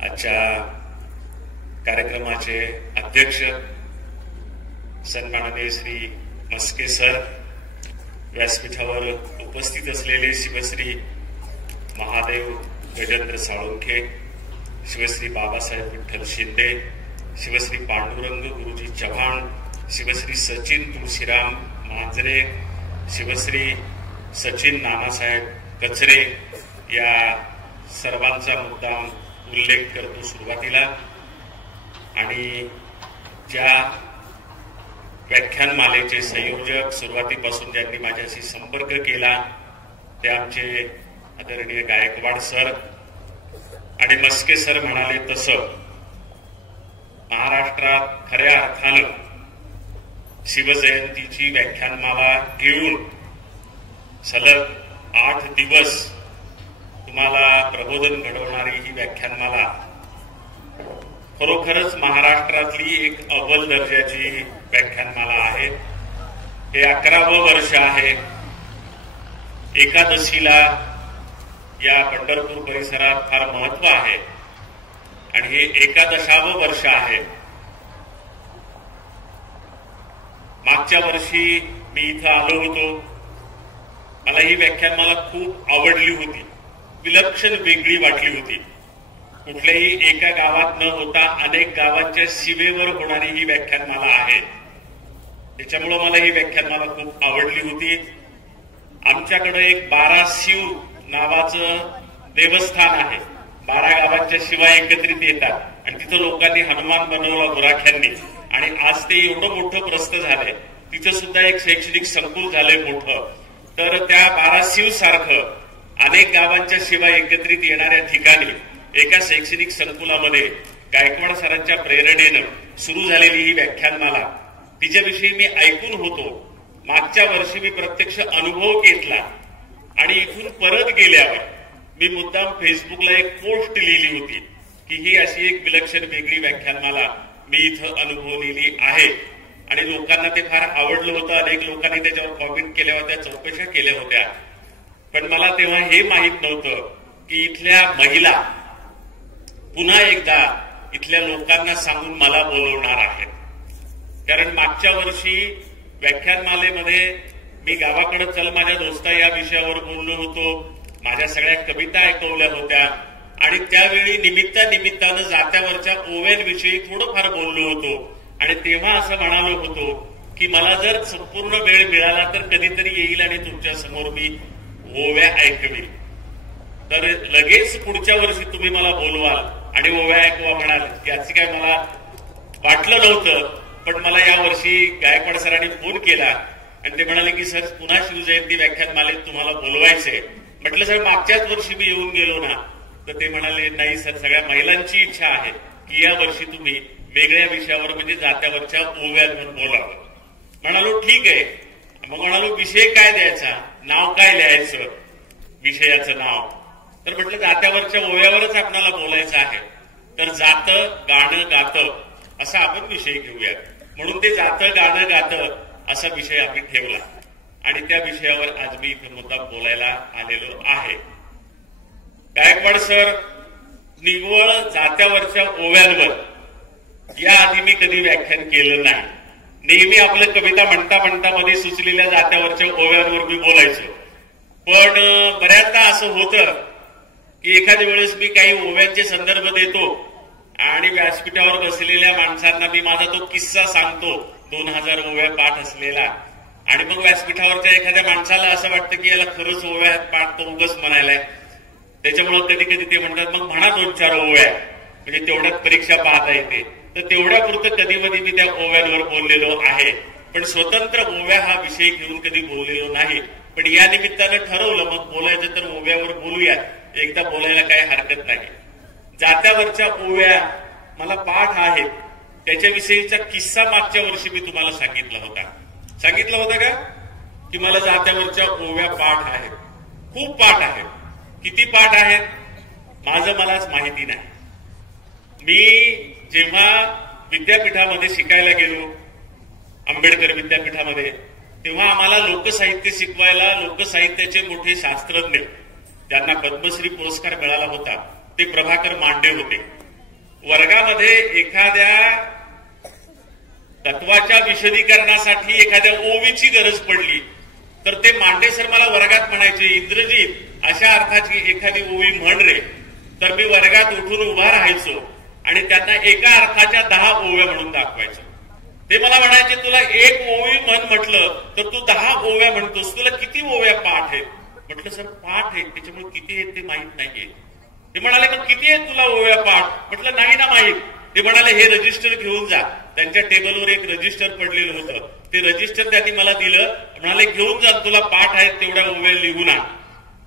आजच्या कार्यक्रमाचे अध्यक्ष सन्माननीय श्री मस्के सर, व्यासपीठावर उपस्थित असलेले शिवश्री महादेव गजेंद्र साळुंखे, शिवश्री बाबासाहेब विठ्ठल शिंदे, शिवश्री पांडुरंग गुरुजी चव्हाण, शिवश्री सचिन तुळशीराम मांजरे, शिवश्री सचिन नानासाहेब कचरे या सर्वांचा मुद्दाम उल्लेख करतो सुरुवातीला. आणि ज्या व्याख्यानमालेचे संयोजक सुरुवातीपासून ज्यांनी माझ्याशी संपर्क केला ते आमचे आदरणीय गायकवाड सर. आणि मस्के सर म्हणाले तसं महाराष्ट्रात खऱ्या अर्थानं शिवजयंतीची व्याख्यानमाला घेऊन सलग 8 दिवस तुम्हाला प्रबोधन घडवणारी ही व्याख्यानमाला खरोखरच महाराष्ट्रातली एक अव्वल दर्जाची व्याख्यानमाला आहे. हे 11वं वर्ष आहे. एकादशीला या पंढरपूर परिसरात फार महत्व आहे आणि हे 11वे वर्ष आहे. मागच्या वर्षी मी इथं आलो होतो. मला ही व्याख्यानमाला खूप आवडली होती, विलक्षण वेगळी वाटली होती. कुठल्याही एका गावात न होता अनेक गावांच्या सीमेवर होणारी ही व्याख्यानमाला आहे. त्याच्यामुळे मला ही व्याख्यानमाला खूप आवडली होती. आमच्याकडे एक 12 शिव नावाचं देवस्थान आहे. 12 गावांच्या शिवा एकत्रित येतात आणि तिथं लोकांनी हनुमान बनवला गुराख्यांनी. आणि आज ते एवढं मोठं प्रस्थ झालंय. तिथं सुद्धा एक शैक्षणिक संकुल झालंय मोठं. तर त्या 12 शिव सारखं अनेक गावांच्या शिवा एकत्रित येणाऱ्या ठिकाणी एका शैक्षणिक संकुलामध्ये गायकवाड सरांच्या प्रेरणेनं सुरू झालेली ही व्याख्यानमाला, तिच्याविषयी मी ऐकून होतो. मागच्या वर्षी मी प्रत्यक्ष अनुभव घेतला आणि इथून परत गेल्यावर मी मुद्दाम फेसबुकला एक पोस्ट लिहिली होती की ही अशी एक विलक्षण वेगळी व्याख्यानमाला मी इथं अनुभवलेली आहे. आणि लोकांना ते फार आवडलं होतं. अनेक लोकांनी त्याच्यावर कॉमेंट केल्या होत्या, चौकशा केल्या होत्या. पण मला तेव्हा हे माहीत नव्हतं की इथल्या महिला पुन्हा एकदा इथल्या लोकांना सांगून मला बोलवणार आहेत. कारण मागच्या वर्षी व्याख्यानमालेमध्ये मी गावाकडे चल माझ्या दोस्ता या विषयावर बोललो होतो. माझ्या सगळ्या कविता ऐकवल्या होत्या आणि त्यावेळी निमित्तानं जात्यावरच्या ओव्यांविषयी थोडंफार बोललो होतो. आणि तेव्हा असं म्हणालो होतो की मला जर संपूर्ण वेळ मिळाला तर कधीतरी येईल आणि तुमच्या समोर मी ओव्या ऐकवी. तर लगेच पुढच्या वर्षी तुम्ही मला बोलवाल आणि ओव्या ऐकवा म्हणाल, याची काय मला वाटलं नव्हतं. पण मला या वर्षी गायकवाड सरांनी फोन केला आणि ते म्हणाले की सर पुन्हा शिवजयंती व्याख्यानमालेत तुम्हाला बोलवायचे. म्हटलं सर मागच्याच वर्षी मी येऊन गेलो ना. तर ते म्हणाले नाही सर, सगळ्या महिलांची इच्छा आहे की या वर्षी तुम्ही वेगळ्या विषयावर म्हणजे जात्यावरच्या ओव्यांवर बोलावं. म्हणालो ठीक आहे. मग म्हणालो विषय काय द्यायचा, नाव काय लिहायचं विषयाचं नाव. तर म्हटलं जात्यावरच्या ओव्यावरच आपल्याला बोलायचं आहे. तर जातं गाणं गातं असा आपण विषय घेऊयात. म्हणून ते जातं गाणं गातं असा विषय आम्ही ठेवला आणि त्या विषयावर आज मी इथे मुद्दाम बोलायला आलेलो आहे. गायकवाड सर निव्वळ जात्यावरच्या ओव्यांवर याआधी मी कधी व्याख्यान केलं नाही. नेहमी आपलं कविता म्हणता मध्ये सुचलेल्या जात्यावरच्या ओव्यांवर मी बोलायचो. पण बऱ्याचदा असं होतं की एखाद्या वेळेस मी काही ओव्यांचे संदर्भ देतो आणि व्यासपीठावर बसलेल्या माणसांना मी माझा तो किस्सा सांगतो 2000 ओव्या पाठ असलेला. आणि मग व्यासपीठावरच्या एखाद्या माणसाला असं वाटतं की याला खरंच ओव्या पाठ तो उगाच म्हणायलाय. त्याच्यामुळे कधी कधी ते म्हणतात मग म्हणा 2-4 ओव्या म्हणजे तेवढ्यात परीक्षा पाहता येते. तर तेवढ्यापुरतं कधी कधी मी त्या ओव्यांवर बोललेलो आहे. पण स्वतंत्र ओव्या हा विषय घेऊन कधी बोललेलो नाही. पण या निमित्तानं ठरवलं मग बोलायचं तर ओव्यावर बोलूया. एकदा बोलायला काही हरकत नाही. जात्यावरच्या ओव्या मला पाठ आहेत त्याच्याविषयीचा किस्सा मागच्या वर्षी मी तुम्हाला सांगितला होता का की मला जात्यावरच्या ओव्या पाठ आहेत. खूप पाठ आहेत. किती पाठ आहेत माझं मलाच माहिती नाही. मी जेव्हा विद्यापीठामध्ये शिकायला गेलो आंबेडकर विद्यापीठामध्ये, तेव्हा आम्हाला लोकसाहित्य शिकवायला लोकसाहित्याचे मोठे शास्त्रज्ञ ज्यांना पद्मश्री पुरस्कार मिळाला होता ते प्रभाकर मांडे होते. वर्गामध्ये एखाद्या तत्वाच्या विशदीकरणासाठी एखाद्या ओवीची गरज पडली तर ते मांडे सर मला वर्गात म्हणायचे, इंद्रजीत अशा अर्थाची एखादी ओवी म्हण रे. तर मी वर्गात उठून उभा राहायचो आणि त्यांना एका अर्थाच्या 10 ओव्या म्हणून दाखवायचो. ते मला म्हणायचे, तुला एक ओवी म्हण म्हटलं तर तू 10 ओव्या म्हणतोस, तुला किती ओव्या पाठ आहेत? म्हटलं सर पाठ आहेत, त्याच्यामुळे किती आहेत ते माहीत नाहीये. ते म्हणाले मग किती आहेत तुला ओव्या पाठ? म्हटलं नाही ना माहीत. ते म्हणाले हे रजिस्टर घेऊन जा. त्यांच्या टेबलवर एक रजिस्टर पडलेलं होतं, ते रजिस्टर त्यांनी मला दिलं. म्हणाले घेऊन जा, तुला पाठ आहेत तेवढ्या ओव्या लिहून आण.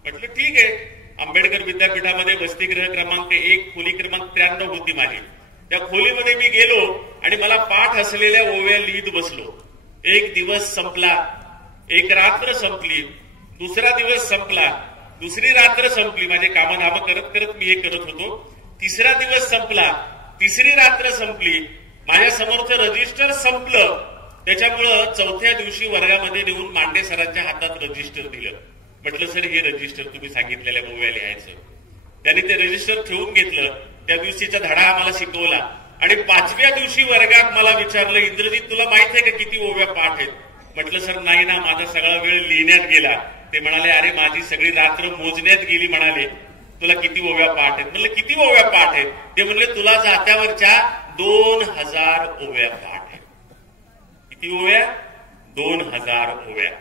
म्हटलं ठीक आहे. आंबेडकर विद्यापीठामध्ये वसतिगृह क्रमांक 1 खोली क्रमांक 93 होती माझी. त्या खोलीमध्ये मी गेलो आणि मला पाठ असलेल्या ओव्या लिहित बसलो. एक दिवस संपला, एक रात्र संपली, दुसरा दिवस संपला, दुसरी रात्र संपली. माझे कामधाम करत करत मी हे करत होतो. तिसरा दिवस संपला, तिसरी रात्र संपली, माझ्या समोरचं रजिस्टर संपलं. त्याच्यामुळं चौथ्या दिवशी वर्गामध्ये नेऊन मांडे सरांच्या हातात रजिस्टर दिलं. म्हटलं सर हे रजिस्टर तुम्ही सांगितलेल्या ओव्या लिहायचं. त्यांनी ते रजिस्टर ठेवून घेतलं. त्या दिवशीचा धडा आम्हाला शिकवला आणि 5व्या दिवशी वर्गात मला विचारलं, इंद्रजीत तुला माहित आहे का किती ओव्या पाठ आहेत? म्हटलं सर नाही ना, माझा सगळा वेळ लिहिण्यात गेला. ते म्हणाले अरे माझी सगळी रात्र मोजण्यात गेली. म्हणाले तुला किती ओव्या पाठ आहेत? म्हणलं किती ओव्या पाठ आहेत? ते म्हणले तुला जात्यावरच्या 2000 ओव्या पाठ आहेत. किती ओव्या? 2000 ओव्या.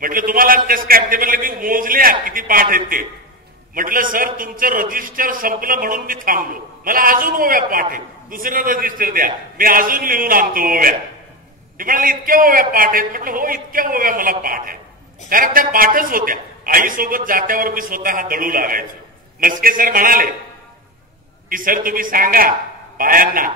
म्हटलं तुम्हाला कसं काय? ते म्हणले मी मोजल्या किती पाठ आहेत ते. म्हटलं सर तुमचं रजिस्टर संपलं म्हणून मी थांबलो, मला अजून ओव्या पाठ आहेत, दुसरं रजिस्टर द्या, मी अजून लिहून आणतो ओव्या. ते म्हणाले इतक्या ओव्या पाठ आहेत? म्हटलं हो इतक्या ओव्या मला पाठ आहेत. कारण त्या पाठच होत्या. आईसोबत जात्यावर मी स्वतः दळू लागायचो. मस्के सर म्हणाले की सर तुम्ही सांगा बायांना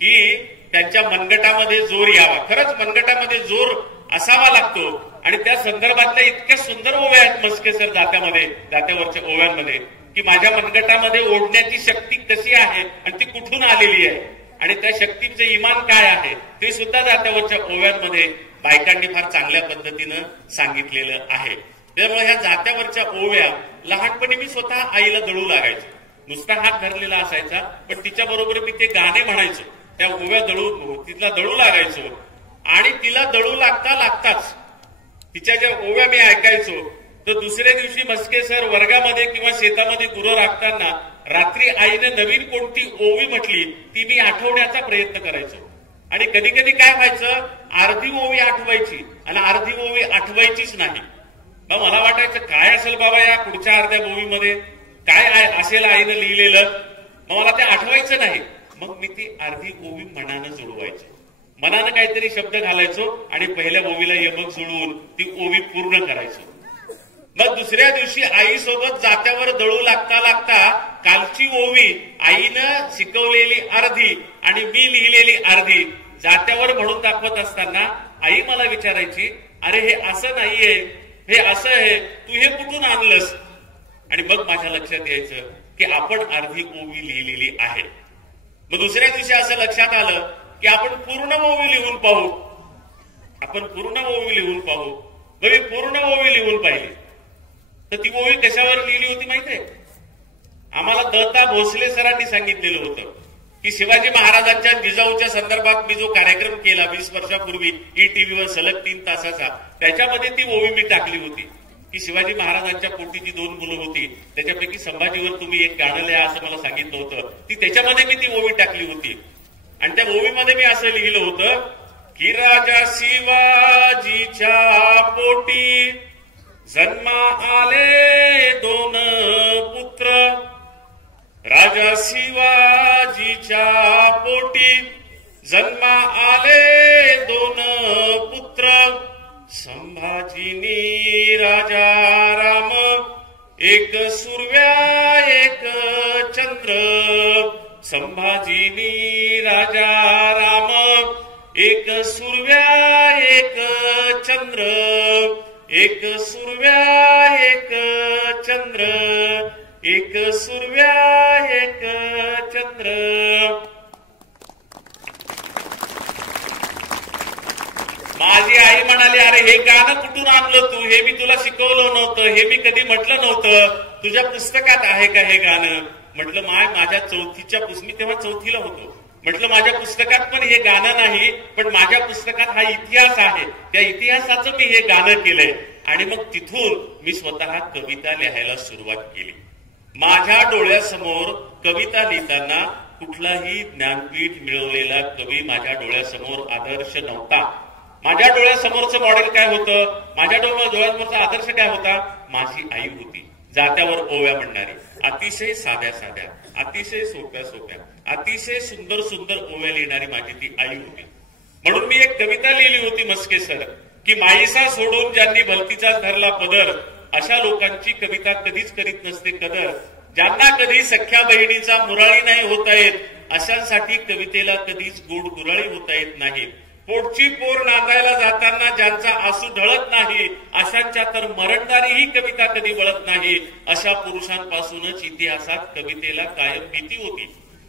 की त्यांच्या मनगटामध्ये जोर यावा. खरंच मनगटामध्ये जोर असावा लागतो आणि त्या संदर्भातल्या इतक्या सुंदर ओव्या आहेत मस्के सर जात्यावरच्या ओव्यांमध्ये की माझ्या मनगटामध्ये ओढण्याची शक्ती कशी आहे आणि ती कुठून आलेली आहे आणि त्या शक्तीचे इमान काय आहे ते सुद्धा जात्यावरच्या ओव्यांमध्ये बायकांनी फार चांगल्या पद्धतीनं सांगितलेलं आहे. त्यामुळे ह्या जात्यावरच्या ओव्या लहानपणी मी स्वतः आईला दळू लागायचो. नुसता हात धरलेला असायचा पण तिच्या बरोबर मी ते गाणे म्हणायचो, त्या ओव्या तिला दळू लागायचो आणि तिला दळू लागताच तिच्या ज्या ओव्या मी ऐकायचो तर दुसऱ्या दिवशी मस्के सर वर्गामध्ये किंवा शेतामध्ये गुरं राखताना रात्री आईने नवीन कोणती ओवी म्हटली ती मी आठवण्याचा प्रयत्न करायचो. आणि कधी कधी काय व्हायचं, अर्धी ओवी आठवायची आणि अर्धी ओवी आठवायचीच नाही. मग मला वाटायचं काय असेल बाबा या पुढच्या अर्ध्या ओवीमध्ये, काय असेल आईनं लिहिलेलं. मग मला ते आठवायचं नाही. मग मी ती अर्धी ओवी मनानं जुळवायचो, मनानं काहीतरी शब्द घालायचो आणि पहिल्या ओवीला यमक जुळवून ती ओवी पूर्ण करायचो. मग दुसऱ्या दिवशी आईसोबत जात्यावर दळू लागता कालची ओवी आईनं शिकवलेली अर्धी आणि मी लिहिलेली अर्धी जात्यावर म्हणून दाखवत असताना आई मला विचारायची, अरे हे असं नाहीये, हे असं आहे, तू हे कुठून आणलंस? आणि मग माझ्या लक्षात यायचं की आपण अर्धी ओवी लिहिलेली आहे. मग दुसऱ्या दिवशी असं लक्षात आलं की आपण पूर्ण ओवी लिहून पाहू, आपण पूर्ण ओवी लिहून पाहू. मग मी पूर्ण ओवी लिहून पाहिली. तर ती ओवी कशावर लिहिली होती माहितीये? आम्हाला दत्ता भोसले सरांनी सांगितलेलं होतं की शिवाजी महाराजांच्या जिजाऊच्या संदर्भात मी जो कार्यक्रम केला 20 वर्षापूर्वी ईटीव्हीवर सलग 3 तासाचा, त्याच्यामध्ये ती ओवी मी टाकली होती की शिवाजी महाराजांच्या पोटी जी 2 मुलं होती त्याच्यापैकी संभाजीवर तुम्ही एक गाणं लिहा असं मला सांगितलं होतं. ती त्याच्यामध्ये मी ती ओवी टाकली होती आणि त्या ओवीमध्ये मी असं लिहिलं होतं की राजा शिवाजीच्या पोटी जन्मा आले 2 पुत्र, राजा शिवाजीच्या पोटी जन्मा आले 2 पुत्र, संभाजीनी राजा राम, एक सुरव्या एक चंद्र, संभाजीनी राजा राम, एक सुरव्या एक चंद्र, एक सुरव्या एक चंद्र, एक सुरव्या एक चंद्र. माझी आई म्हणाली, अरे हे गाणं कुठून आणलं तू, हे मी तुला शिकवलं नव्हतं, हे मी कधी म्हटलं नव्हतं, तुझ्या पुस्तकात आहे का हे गाणं? म्हटलं माझ्या चौथीच्या मी तेव्हा चौथीला होतो. म्हटलं माझ्या पुस्तकात पण हे गाणं नाही, पण माझ्या पुस्तकात हा इतिहास आहे, त्या इतिहासाचं मी हे गाणं केलंय. आणि मग तिथून मी स्वतः कविता लिहायला सुरुवात केली. माझ्या डोळ्यासमोर कविता लिहिताना कुठलाही ज्ञानपीठ मिळवलेला कवी माझ्या डोळ्यासमोर आदर्श नव्हता. माझ्या डोळ्यासमोरचं मॉडेल काय होतं, माझ्या डोळ्यासमोरचा आदर्श काय होता? माझी आई होती, जात्यावर ओव्या म्हणणारी, अतिशय साध्या साध्या, अतिशय सोप्या सोप्या, अतिशय सुंदर सुंदर ओव्या लिहिणारी माझी ती आई होती. म्हणून मी एक कविता लिहिली होती मस्के सर, की माईसा सोडून ज्यांनी भलतीचा धरला पदर, अशा लोकांची कविता कधीच करीत नसते कदर. ज्यांना कधी सख्या बहिणीचा मुराळी नाही होता येत, अशांसाठी कवितेला कधीच गोड गुराळी होता येत नाही. पोटची पोर नांदायला जाताना ज्यांचा आसू ढळत नाही, अशांच्या तर मरणदारी ही कविता कधी वळत नाही. अशा पुरुषांपासूनच इतिहासात कवितेला कायम भीती होती.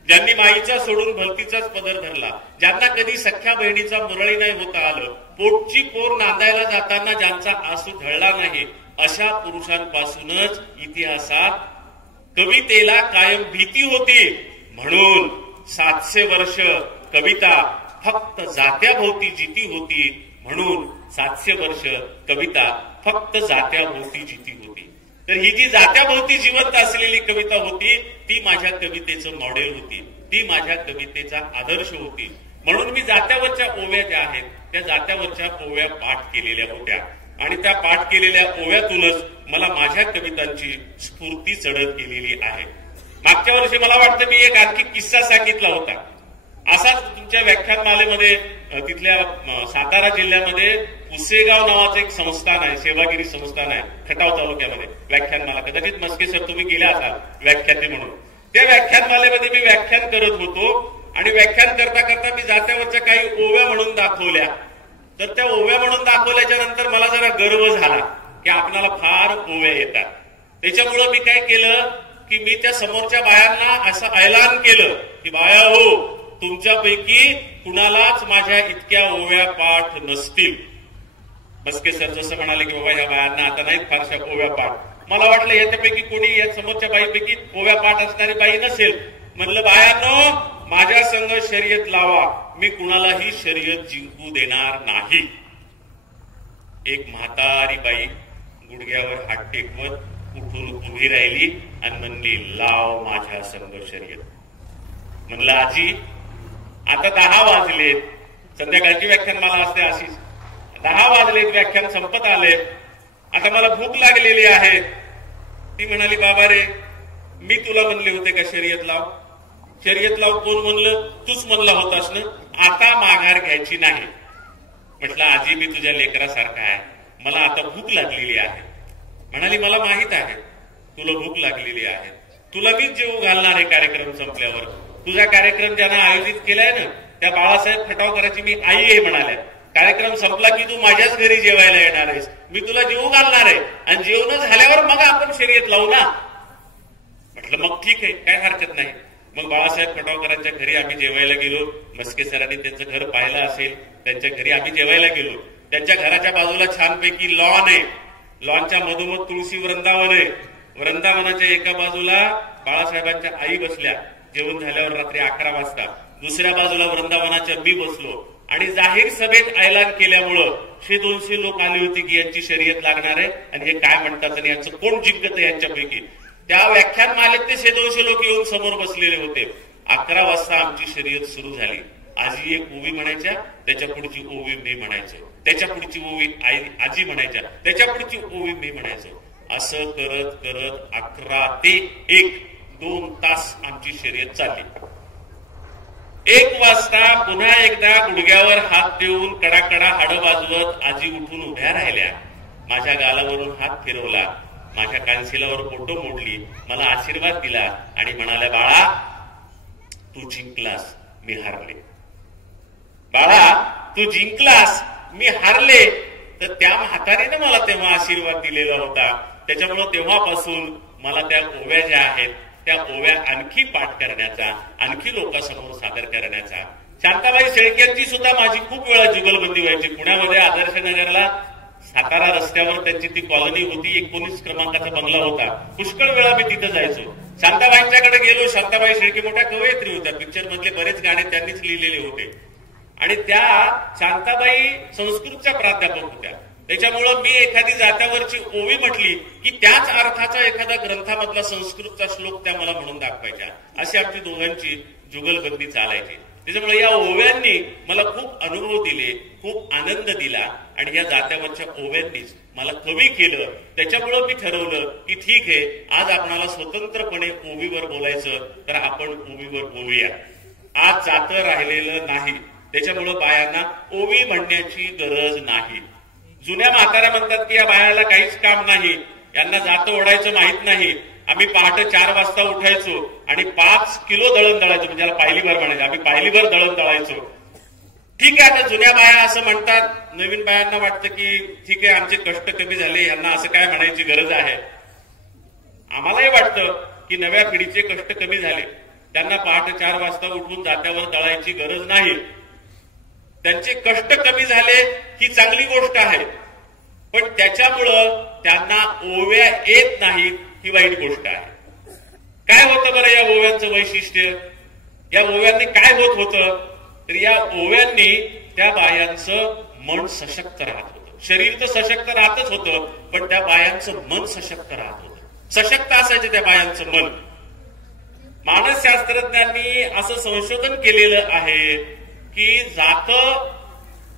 ज्यांनी माईचा सोडून भलतीचाच पदर धरला, ज्यांना कधी सख्या बहिणीचा मुरळी नाही होता आलं, पोटची पोर नांदायला जाताना ज्यांचा आसू ढळला नाही, अशा पुरुषांपासूनच इतिहासात कवितेला कायम भीती होती. म्हणून 700 वर्ष कविता फक्त जात्याभोवती जिती होती. म्हणून 700 वर्ष कविता फक्त जात्याभोवती जिती होती. तर ही जी जात्याभोवती जिवंत असलेली कविता होती, ती माझ्या कवितेचं मॉडेल होती, ती माझ्या कवितेचा आदर्श होती. म्हणून मी जात्यावरच्या ओव्या ज्या आहेत, त्या जात्यावरच्या ओव्या पाठ केलेल्या होत्या. आणि त्या पाठ केलेल्या ओव्यातूनच मला माझ्या कवितांची स्फूर्ती चढत गेलेली आहे. मागच्या वर्षी मला वाटतं मी एक आणखी किस्सा सांगितला होता. असाच तुमच्या व्याख्यानमालेमध्ये तिथल्या सातारा जिल्ह्यामध्ये पुसेगाव नावाचं एक संस्थान आहे, सेवागिरी संस्थान आहे खटाव तालुक्यामध्ये. व्याख्यानमाला कदाचित मस्के सर तुम्ही गेल्या असाल व्याख्याते म्हणून. त्या व्याख्यानमालेमध्ये मी व्याख्यान करत होतो आणि व्याख्यान करता करता मी जात्यावरच्या काही ओव्या म्हणून दाखवल्या. तर त्या ओव्या म्हणून दाखवल्याच्या नंतर मला जरा गर्व झाला की आपल्याला फार ओव्या येतात. त्याच्यामुळं मी काय केलं की मी त्या समोरच्या बायांना असं ऐलान केलं की बाया हो, तुमच्यापैकी कुणालाच माझ्या इतक्या ओव्या पाठ नसतील. मस्के सर जसं म्हणाले की बाबा ह्या बायांना आता नाहीत फारशा ओव्या पाठ. मला वाटलं याच्यापैकी कोणी या समोरच्या बाईपैकी ओव्या पाठ असणारी बाई नसेल. म्हणलं बायांनो, माझ्या संघ शर्यत लावा, मी कुणालाही शर्यत जिंकू देणार नाही. एक म्हातारी बाई गुडघ्यावर हात टेकवत उठून उभी राहिली आणि म्हणली, लाव माझ्या संघ शर्यत. म्हणलं आजी, आता 10 वाजलेत, संध्याकाळची व्याख्यानमाला असते अशीच. 10 वाजलेत, व्याख्यान संपत आले, आता मला भूक लागलेली आहे. ती म्हणाली, बाबा रे, मी तुला म्हणले होते का शर्यत लाव? शर्यत लाव कोण म्हणलं? तूच म्हणला होतास ना. आता माघार घ्यायची नाही. म्हटलं आजी, मी तुझ्या लेकरासारखा आहे, मला आता भूक लागलेली आहे. म्हणाली, मला माहित आहे तुला भूक लागलेली आहे, तुला मीच जेवू घालणार आहे कार्यक्रम संपल्यावर. तुझा कार्यक्रम ज्यांना आयोजित केलाय ना, त्या बाळासाहेब खटावकरांची मी आई आहे म्हणाल्या. कार्यक्रम संपला की तू माझ्याच घरी जेवायला येणार आहेस, मी तुला जेवू घालणार आहे आणि जेवण झाल्यावर मग आपण शर्यत लावू ना. म्हटलं मग ठीक आहे, काय हरकत नाही. मग बाळासाहेब खटावकरांच्या घरी आम्ही जेवायला गेलो. मस्के सरांनी त्यांचं घर पाहिलं असेल, त्यांच्या घरी आम्ही जेवायला गेलो. त्यांच्या घराच्या बाजूला छानपैकी लॉन आहे, लॉनच्या मधोमध तुळशी वृंदावन आहे. वृंदावनाच्या एका बाजूला बाळासाहेबांच्या आई बसल्या जेवण झाल्यावर रात्री 11 वाजता. दुसऱ्या बाजूला वृंदावनाच्या मी बसलो आणि जाहीर सभेत ऐलान केल्यामुळं 100-200 लोक आले होते की यांची शर्यत लागणार आहे आणि हे काय म्हणतात आणि यांचं कोण जिंकत आहे यांच्यापैकी. त्या व्याख्यानमालेत ते 100-200 लोक येऊन समोर बसलेले होते. 11 वाजता आमची शर्यत सुरू झाली. आजी एक ओवी म्हणायच्या, त्याच्या पुढची ओवी मी म्हणायचो, त्याच्या पुढची ओवी आजी म्हणायच्या, त्याच्या पुढची ओवी मी म्हणायचो. असं करत करत 11 ते 1-2 तास आमची शर्यत चालली. 1 वाजता पुन्हा एकदा गुडघ्यावर हात देऊन कडाकडा हाडं वाजवत आजी उठून उभ्या राहिल्या. माझ्या गालावरून हात फिरवला, माझ्या कानशिलावर बोटं मोडली, मला आशीर्वाद दिला आणि म्हणाल्या, बाळा तू जिंकलास, मी हारले. बाळा तू जिंकलास, मी हारले. तर त्या म्हातारीने मला तेव्हा आशीर्वाद दिलेला होता. त्याच्यामुळे तेव्हापासून मला त्या ओव्या ज्या आहेत त्या ओव्या आणखी पाठ करण्याचा, आणखी लोकांसमोर सादर करण्याचा, शांताबाई शेळकेंची सुद्धा माझी खूप वेळा जुगलबंदी व्हायची. पुण्यामध्ये आदर्श नगरला सातारा रस्त्यावर त्यांची ती कॉलनी होती, 19 क्रमांकाचा बंगला होता. पुष्कळ वेळा मी तिथं जायचो. शांताबाईंच्याकडे गेलो. शांताबाई शेळके मोठ्या कवयित्री होत्या, पिक्चर मधले बरेच गाणे त्यांनीच लिहिलेले होते आणि त्या शांताबाई संस्कृतच्या प्राध्यापक होत्या. त्याच्यामुळं मी एखादी जात्यावरची ओवी म्हटली की त्याच अर्थाचा एखादा ग्रंथामधला संस्कृतचा श्लोक त्या मला म्हणून दाखवायच्या. अशी आमची दोघांची जुगलबंदी चालायची. त्याच्यामुळे या ओव्यांनी मला खूप अनुभव दिले, खूप आनंद दिला आणि या जात्यावरच्या ओव्यांनीच मला कवी केलं. त्याच्यामुळं मी ठरवलं की ठीक आहे, आज आपणाला स्वतंत्रपणे ओवीवर बोलायचं तर आपण ओवीवर बोलूया. आज जातं राहिलेलं नाही, त्याच्यामुळं बायांना ओवी म्हणण्याची गरज नाही. जुन्या म्हाताऱ्या म्हणतात की या बायाला काहीच काम नाही, यांना जातं ओढायचं माहित नाही. आम्ही पहाटे 4 वाजता उठायचो आणि 5 किलो दळण दळायचो, म्हणजे याला पायलीभर म्हणायचं. आम्ही पायलीभर दळण दळायचो. ठीक आहे, आता जुन्या बाया असं म्हणतात, नवीन बायांना वाटतं की ठीक आहे आमचे कष्ट कमी झाले, यांना असं काय म्हणायची गरज आहे. आम्हालाही वाटतं की नव्या पिढीचे कष्ट कमी झाले, त्यांना पहाटे 4 वाजता उठून जात्यावर दळायची गरज नाही. त्यांचे कष्ट कमी झाले ही चांगली गोष्ट आहे, पण त्याच्यामुळं त्यांना ओव्या येत नाहीत ही वाईट गोष्ट आहे. काय होतं बरं या ओव्यांचं वैशिष्ट्य? या ओव्यांनी काय होत होतं तर या ओव्यांनी त्या बायांचं मन सशक्त राहत होतं. शरीर तर सशक्त राहतच होतं, पण त्या बायांचं मन सशक्त राहत होतं. सशक्त असायचं त्या बायांचं मन. मानसशास्त्रज्ञांनी असं संशोधन केलेलं आहे की जातं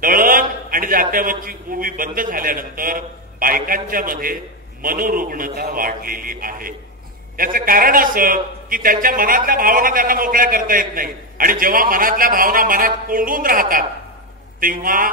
दळण आणि जात्यावरची ओवी बंद झाल्यानंतर बायकांच्या मध्ये मनोरुग्णता वाढलेली आहे. याचं कारण असं की त्यांच्या मनातल्या भावना त्यांना मोकळ्या करता येत नाही आणि जेव्हा मनातल्या भावना मनात कोंडून राहतात तेव्हा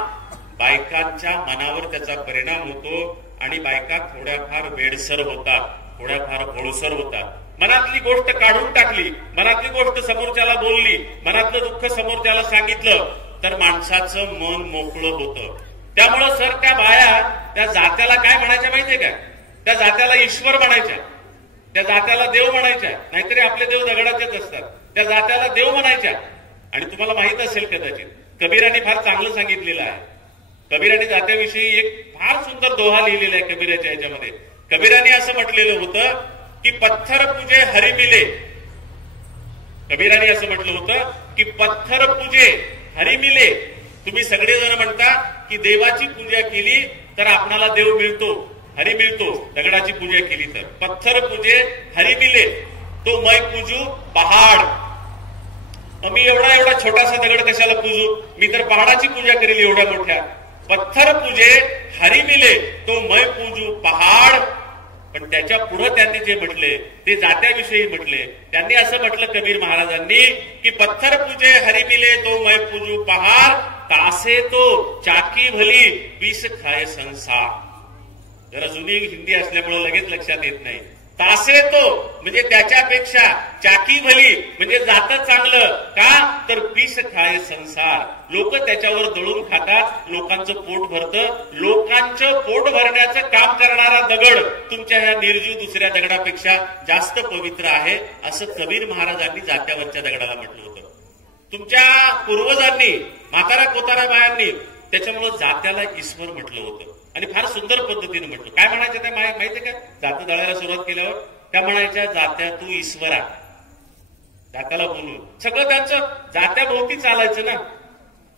बायकांच्या मनावर त्याचा परिणाम होतो आणि बायका थोड्याफार वेडसर होतात, थोड्याफार भोळसर होतात. मनातली गोष्ट काढून टाकली, मनातली गोष्ट समोरच्याला बोलली, मनातलं दुःख समोरच्याला सांगितलं तर माणसाचं मन मोकळं होतं. त्यामुळं सर त्या बाया त्या जात्याला काय म्हणायच्या माहितीये का? त्या जात्याला ईश्वर म्हणायच्या, त्या जात्याला देव म्हणायच्या. नाहीतरी आपले देव दगडाचेच असतात. त्या जात्याला देव म्हणायच्या. आणि तुम्हाला माहित असेल कदाचित कबीराने फार चांगलं सांगितलेलं आहे. कबीराने जात्याविषयी एक फार सुंदर दोहा लिहिलेला आहे कबीराच्या याच्यामध्ये. कबीराने असं म्हटलेलं होतं की पत्थर पूजे हरी मिले. कबीराने असं म्हटलं होतं की पत्थर पूजे हरी मिले. तुम्ही सगळेजण म्हणता की देवाची पूजा केली तर आपणाला देव मिळतो, हरी मिळतो. दगडाची पूजा केली तर पत्थर पूजे हरी मिले तो मै पूजू पहाड. मी एवढा छोटासा दगड कशाला पूजू? मी तर पहाडाची पूजा करेल एवढ्या मोठ्या. पत्थर पूजे हरी मिले तो मै पूजू पहाड. पण त्याच्या पुढे त्यांनी जे म्हटले ते जात्याविषयी म्हटले. त्यांनी असं म्हटलं कबीर महाराजांनी की पत्थर पूजे हरी मिले तो मै पूजू पहाड, तासे तो चाकी भली पीस खाय संसार. जरा जुनी हिंदी असल्यामुळे लगेच लक्षात येत नाही. तासे तो म्हणजे त्याच्यापेक्षा, चाकी भली म्हणजे जातं चांगलं का तर पीस खाय संसार. लोक त्याच्यावर दळून खातात, लोकांचं पोट भरतं. लोकांचं पोट भरण्याचं काम करणारा दगड तुमच्या ह्या निर्जीव दुसऱ्या दगडापेक्षा जास्त पवित्र आहे असं कबीर महाराजांनी जात्यावरच्या दगडाला म्हटलं होतं. तुमच्या पूर्वजांनी, म्हातारा कोतारा बायांनी त्याच्यामुळं जात्याला ईश्वर म्हटलं होतं आणि फार सुंदर पद्धतीने म्हटलं. काय म्हणायचं त्या माहितीये का? जातं दळायला सुरुवात केल्यावर त्या म्हणायच्या जात्या तू ईश्वरा. जात्याला बोलून सगळं त्यांचं जात्याभोवती चालायचं ना.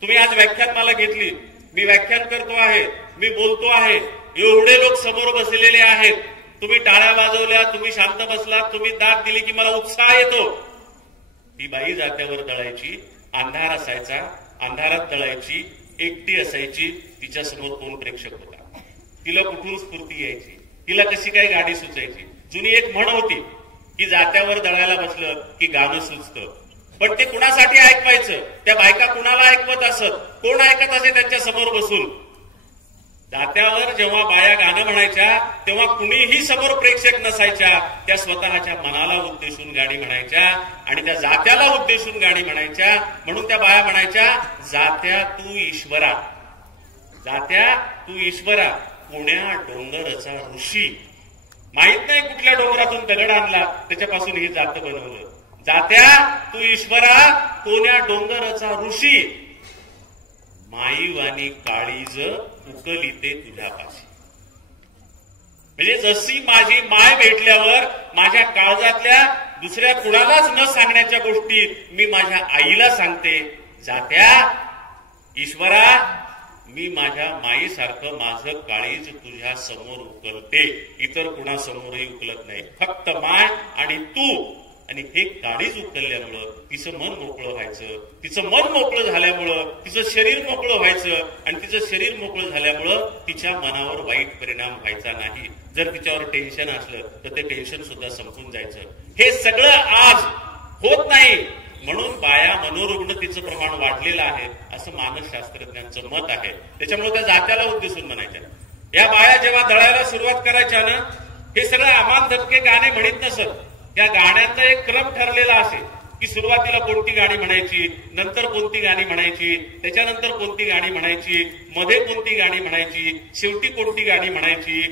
तुम्ही आज व्याख्यानमाला घेतली, मी व्याख्यान करतो आहे, मी बोलतो आहे, एवढे लोक समोर बसलेले आहेत, तुम्ही टाळ्या वाजवल्या, तुम्ही शांत बसलात, तुम्ही दाद दिली की मला उत्साह येतो. ती बाई जात्यावर दळायची, अंधार असायचा, अंधारात दळायची, एकटी असायची. तिच्या समोर कोण प्रेक्षक होता? तिला कुठून स्फूर्ती यायची? तिला कशी काय गाडी सुचायची? जुनी एक म्हण होती की जात्यावर दळायला बसलं की गाणं सुचतं. पण ते कुणासाठी ऐकवायचं? त्या बायका कुणाला ऐकवत असत? कोण ऐकत असे त्यांच्या समोर बसून? जात्यावर जेव्हा बाया गाणं म्हणायच्या तेव्हा कुणीही समोर प्रेक्षक नसायच्या. त्या स्वतःच्या मनाला उद्देशून गाणी म्हणायच्या आणि त्या जात्याला उद्देशून गाणी म्हणायच्या. म्हणून त्या बाया म्हणायच्या जात्या तू ईश्वरा, जात्या तू ईश्वरा, पुण्या डोंगरचा ऋषी. माहित नाही कुठल्या डोंगरातून दगड आणला त्याच्यापासून हे जातं बनवलं. जात्या तू ईश्वरा कोण्या डोंगरचा ऋषी, माईवानी काळीज उकलिते तुझ्यापाशी. म्हणजे जशी माझी माय भेटल्यावर माझ्या काळजातल्या दुसऱ्या कुणालाच न सांगण्याच्या गोष्टी मी माझ्या आईला सांगते. जात्या ईश्वरा मी माझ्या माईसारखं माझं काळीज तुझ्या समोर उकलते, इतर कुणासमोरही उकलत नाही. फक्त माय आणि तू. आणि हे काळीज उकलल्यामुळं तिचं मन मोकळं व्हायचं. तिचं मन मोकळं झाल्यामुळं तिचं शरीर मोकळं व्हायचं. आणि तिचं शरीर मोकळं झाल्यामुळं तिच्या मनावर वाईट परिणाम व्हायचा नाही. जर तिच्यावर टेन्शन असलं तर ते टेन्शन सुद्धा संपून जायचं. हे सगळं आज होत नाही. म्हणून बाया मनोरुग्णतेचं प्रमाण वाढलेलं आहे असं मानसशास्त्रज्ञांचं मत आहे. त्याच्यामुळे त्या जात्याला उद्देशून म्हणायच्या. या बाया जेव्हा दळायला सुरुवात करायच्या ना, हे सगळं आमान धक्के गाणे म्हणत नसत. त्या गाण्यांचा एक क्रम ठरलेला असेल की सुरुवातीला कोणती गाणी म्हणायची, नंतर कोणती गाणी म्हणायची, त्याच्यानंतर कोणती गाणी म्हणायची, मध्ये कोणती गाणी म्हणायची, शेवटी कोणती गाणी म्हणायची.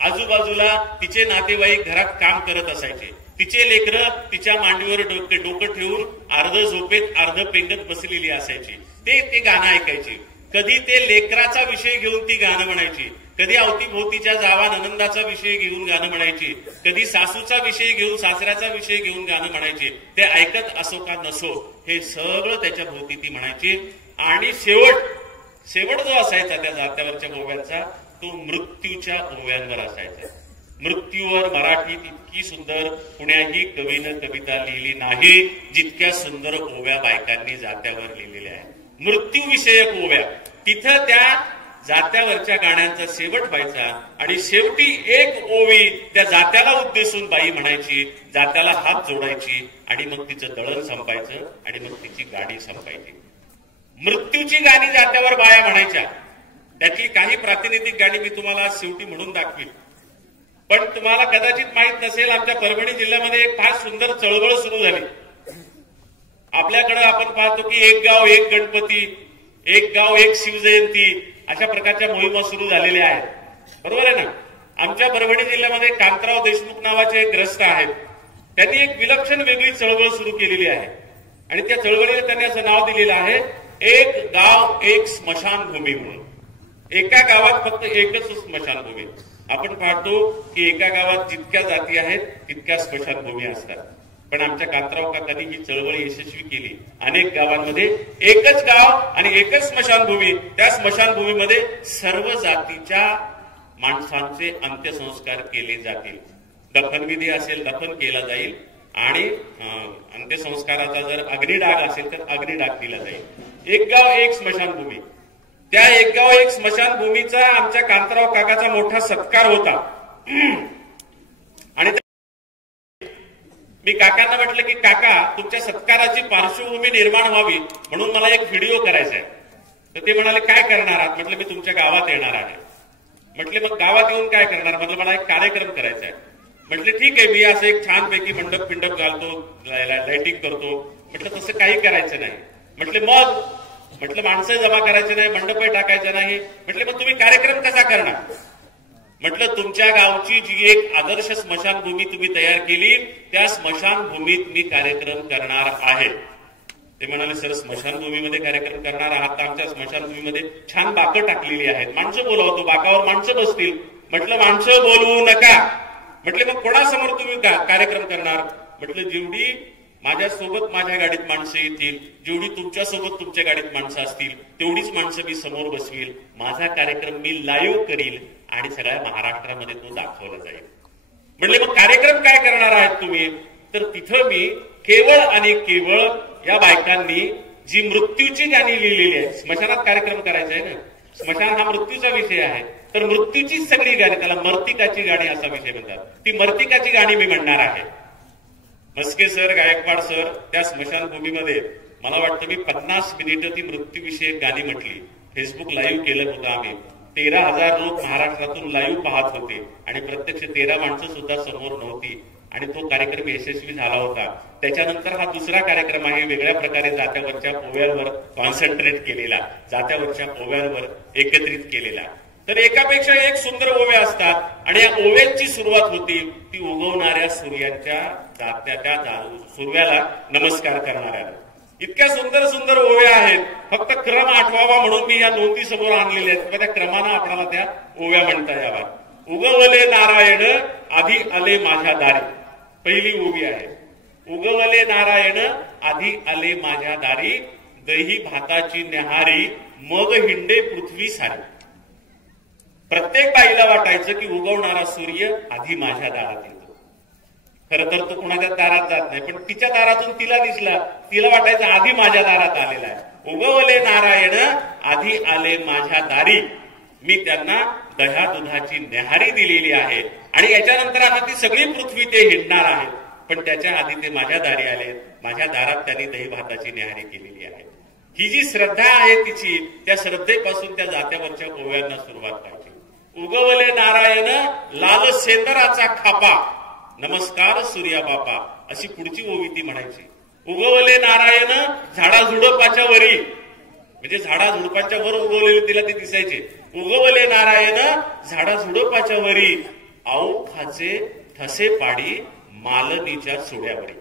आजूबाजूला तिचे नातेवाईक घरात काम करत असायचे. तिचे लेकरं तिच्या मांडीवर डोकं ठेवून अर्ध झोपेत अर्ध पेंगत बसलेली असायची. ते गाणं ऐकायची. कधी ते लेकराचा विषय घेऊन ती गाणं म्हणायची, कधी अवतीभोवतीच्या जावा ननंदाचा विषय घेऊन गाणं म्हणायची, कधी सासूचा विषय घेऊन सासऱ्याचा विषय घेऊन गाणं म्हणायची. ते ऐकत असो का नसो हे सगळं त्याच्या भोवती ती म्हणायची. आणि शेवट जो असायचा त्या जात्यावरच्या ओव्यांचा तो मृत्यूच्या ओव्यांवर असायचा. मृत्यूवर मराठीत इतकी सुंदर कुण्याही कवीनं कविता लिहिली नाही जितक्या सुंदर ओव्या बायकांनी जात्यावर लिहिलेल्या आहेत. मृत्यूविषयक ओव्या. तिथं त्या जात्यावरच्या गाण्यांचा शेवट व्हायचा आणि शेवटी एक ओवी त्या जात्याला उद्देशून बाई म्हणायची, जात्याला हात जोडायची आणि मग तिचं दळण संपायचं आणि मग तिची गाणी संपायची. मृत्यूची गाणी जात्यावर बाया म्हणायच्या. त्यातली काही प्रातिनिधिक गाणी मी तुम्हाला शेवटी म्हणून दाखवीन. पण तुम्हाला कदाचित माहित नसेल, आमच्या परभणी जिल्ह्यामध्ये एक फार सुंदर चळवळ सुरू झाली. आपल्याकडे आपण पाहतो की एक गाव एक गणपती, एक गाव एक शिवजयंती अशा प्रकारच्या मोहिमा सुरू झालेल्या आहेत. बरोबर आहे ना. आमच्या परभणी जिल्ह्यामध्ये कांतराव देशमुख नावाचे एक ग्रस्त आहेत. त्यांनी एक विलक्षण वेगळी चळवळ सुरू केलेली आहे आणि त्या चळवळीला त्यांनी असं नाव दिलेलं आहे, एक गाव एक स्मशानभूमी म्हणून. एका गावात फक्त एकच स्मशानभूमी. आपण पाहतो की एका गावात जितक्या जाती आहेत तितक्या स्मशानभूमी असतात. पण आमच्या कांतराव काकांनी ही चळवळ यशस्वी केली. अनेक गावांमध्ये एकच गाव आणि एकच स्मशानभूमी. त्या स्मशानभूमीमध्ये सर्व जातीच्या माणसांचे अंत्यसंस्कार केले जातील. दफनविधी असेल दफन केला जाईल आणि अंत्यसंस्काराचा जर अग्निडाग असेल तर अग्निडाग दिला जाईल. एक गाव एक स्मशानभूमी. त्या एक गाव एक स्मशानभूमीचा आमच्या कांतराव काकाचा मोठा सत्कार होता. आणि मी काकांना म्हटलं की काका तुमच्या सत्काराची पार्श्वभूमी निर्माण व्हावी म्हणून मला एक व्हिडिओ करायचा आहे. तर ते म्हणाले काय करणार आहात. म्हटलं मी तुमच्या गावात येणार आहे. म्हटले मग गावात येऊन काय करणार. म्हटलं मला एक कार्यक्रम करायचा आहे. म्हटलं ठीक आहे, मी असं एक छानपैकी मंडप पिंडप घालतो, लाइटिंग करतो. म्हटलं तसं काही करायचं नाही. म्हटले मग. म्हटलं माणसं जमा करायचे नाही, मंडपही टाकायचं नाही. म्हटले मग तुम्ही कार्यक्रम कसा करणार. म्हटलं तुमच्या गावची जी एक आदर्श स्मशानभूमी तुम्ही तयार केली त्या स्मशानभूमीत मी कार्यक्रम करणार आहे. ते म्हणाले सर स्मशानभूमीमध्ये कार्यक्रम करणार आहात तर आमच्या स्मशानभूमीमध्ये छान बाकं टाकलेली आहेत, माणसं बोलावतो, बाकावर माणसं बसतील. म्हटलं माणसं बोलवू नका. म्हटले मग कोणासमोर तुम्ही कार्यक्रम करणार. म्हटलं जेवढी माझ्यासोबत माझ्या गाडीत माणसं येतील, जेवढी तुमच्यासोबत तुमच्या गाडीत माणसं असतील तेवढीच माणसं मी समोर बसवील. माझा कार्यक्रम मी लाईव्ह करील आणि सगळ्या महाराष्ट्रामध्ये तो दाखवला जाईल. म्हणले मग कार्यक्रम काय करणार आहात तुम्ही. तर तिथं मी केवळ आणि केवळ या बायकांनी जी मृत्यूची गाणी लिहिलेली आहेत. स्मशानात कार्यक्रम करायचा आहे ना, स्मशान हा मृत्यूचा विषय आहे, तर मृत्यूची सगळी गाणी, त्याला मर्तिकाची गाणी असा विषय म्हणतात, ती मर्तिकाची गाणी मी म्हणणार आहे. मस्के सर, गायकवाड सर त्या स्मशानभूमीमध्ये मला वाटतं मी 50 मिनिटं ती मृत्यूविषयक गाणी म्हटली. फेसबुक लाईव्ह केलं होतं आम्ही. 13,000 लोक महाराष्ट्रातून लाईव्ह पाहत होते आणि प्रत्यक्ष 13 माणसं सुद्धा समोर नव्हती आणि तो कार्यक्रम यशस्वी झाला होता. त्याच्यानंतर हा दुसरा कार्यक्रम आहे वेगळ्या प्रकारे जात्यावरच्या ओव्यांवर कॉन्सन्ट्रेट केलेला, जात्यावरच्या ओव्यांवर एकत्रित केलेला. तर एकापेक्षा एक सुंदर ओव्या असतात आणि या ओव्यांची सुरुवात होती ती उगवणाऱ्या सूर्याच्या त्या सूर्याला नमस्कार करणाऱ्याला. इतक्या सुंदर सुंदर ओव्या आहेत, फक्त क्रम आठवावा म्हणून मी या नोंदी समोर आणलेल्या आहेत, त्या क्रमानं आपल्याला त्या ओव्या म्हणता याव्या. उगवले नारायण आधी आले माझ्या दारी, पहिली ओवी आहे. उगवले नारायण आधी आले माझ्या दारी, दही भाताची न्याहारी मग हिंडे पृथ्वी सारी. प्रत्येक बाईला वाटायचं की उगवणारा सूर्य आधी माझ्या दारात येतो. खरं तर तो कुणाच्या दारात जात नाही, पण तिच्या दारातून तिला दिसला, तिला वाटायचं आधी माझ्या दारात आलेला आहे. उगवले नारायण आधी आले माझ्या दारी, मी त्यांना दह्या दुधाची न्याहारी दिलेली आहे आणि याच्यानंतर आता ती सगळी पृथ्वी ते हिंडणार आहेत, पण त्याच्या आधी ते माझ्या दारी आले, माझ्या दारात त्यांनी दही भाताची न्याहारी केलेली आहे. ही जी श्रद्धा आहे तिची, त्या श्रद्धेपासून त्या जात्यावरच्या ओव्यांना सुरुवात पाहिजे. उगवले नारायण लाल सेंदराचा खापा, नमस्कार सूर्या बापा, अशी पुढची ओवी ती म्हणायची. उगवले नारायण झाडाझुडपाच्या वरी, म्हणजे झाडाझुडपाच्या वर उगवलेले तिला ते दिसायचे. उगवले नारायण झाडाझुडपाच्या वरी, आऊ खाचे ठसे पाडी मालनीच्या सोड्यावरी.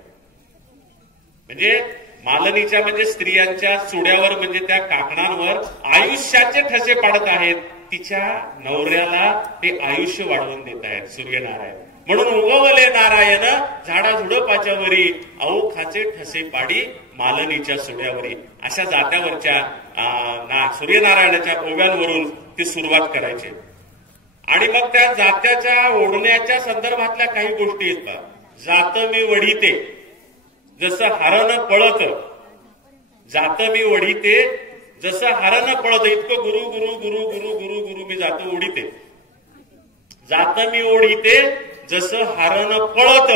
म्हणजे मालनीच्या म्हणजे स्त्रियांच्या सोड्यावर, म्हणजे त्या काकणांवर आयुष्याचे ठसे पाडत आहेत. तिच्या नवऱ्याला ते आयुष्य वाढवून देत आहेत सूर्यनारायण. म्हणून उगवले नारायण झाडाझुडपाच्या वरी, आऊ खाचे ठसे पाडी मालनीच्या सोड्यावरी, अशा जात्यावरच्या सूर्यनारायणाच्या ओव्यांवरून ती सुरुवात करायची. आणि मग त्या जात्याच्या ओढण्याच्या संदर्भातल्या काही गोष्टी येतात. जात मी वढीते जसं हरण पळत, जात मी वढीते जसं हरण पळत, इतकं गुरु गुरु गुरु गुरु गुरु गुरु मी जातो ओढीते. जात मी ओढीते जसं हरण पळत,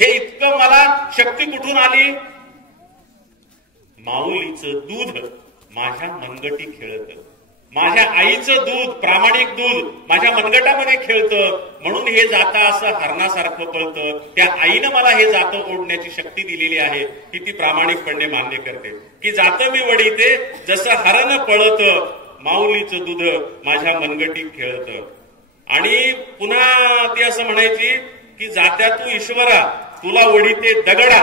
हे इतकं मला शक्ती कुठून आली? माऊलीचं दूध माझ्या मनगटी खेळत, माझ्या आईचं दूध, प्रामाणिक दूध माझ्या मनगटामध्ये खेळतं, म्हणून हे जाता असं हरणासारखं पळतं. त्या आईनं मला हे जातं ओढण्याची शक्ती दिलेली आहे, ही ती प्रामाणिकपणे मान्य करते. की जातं मी वडीते जसं हरण पळत, माऊलीचं दूध माझ्या मनगटी खेळतं. आणि पुन्हा ती असं म्हणायची की जात्या तू ईश्वरा तुला वडीते दगडा,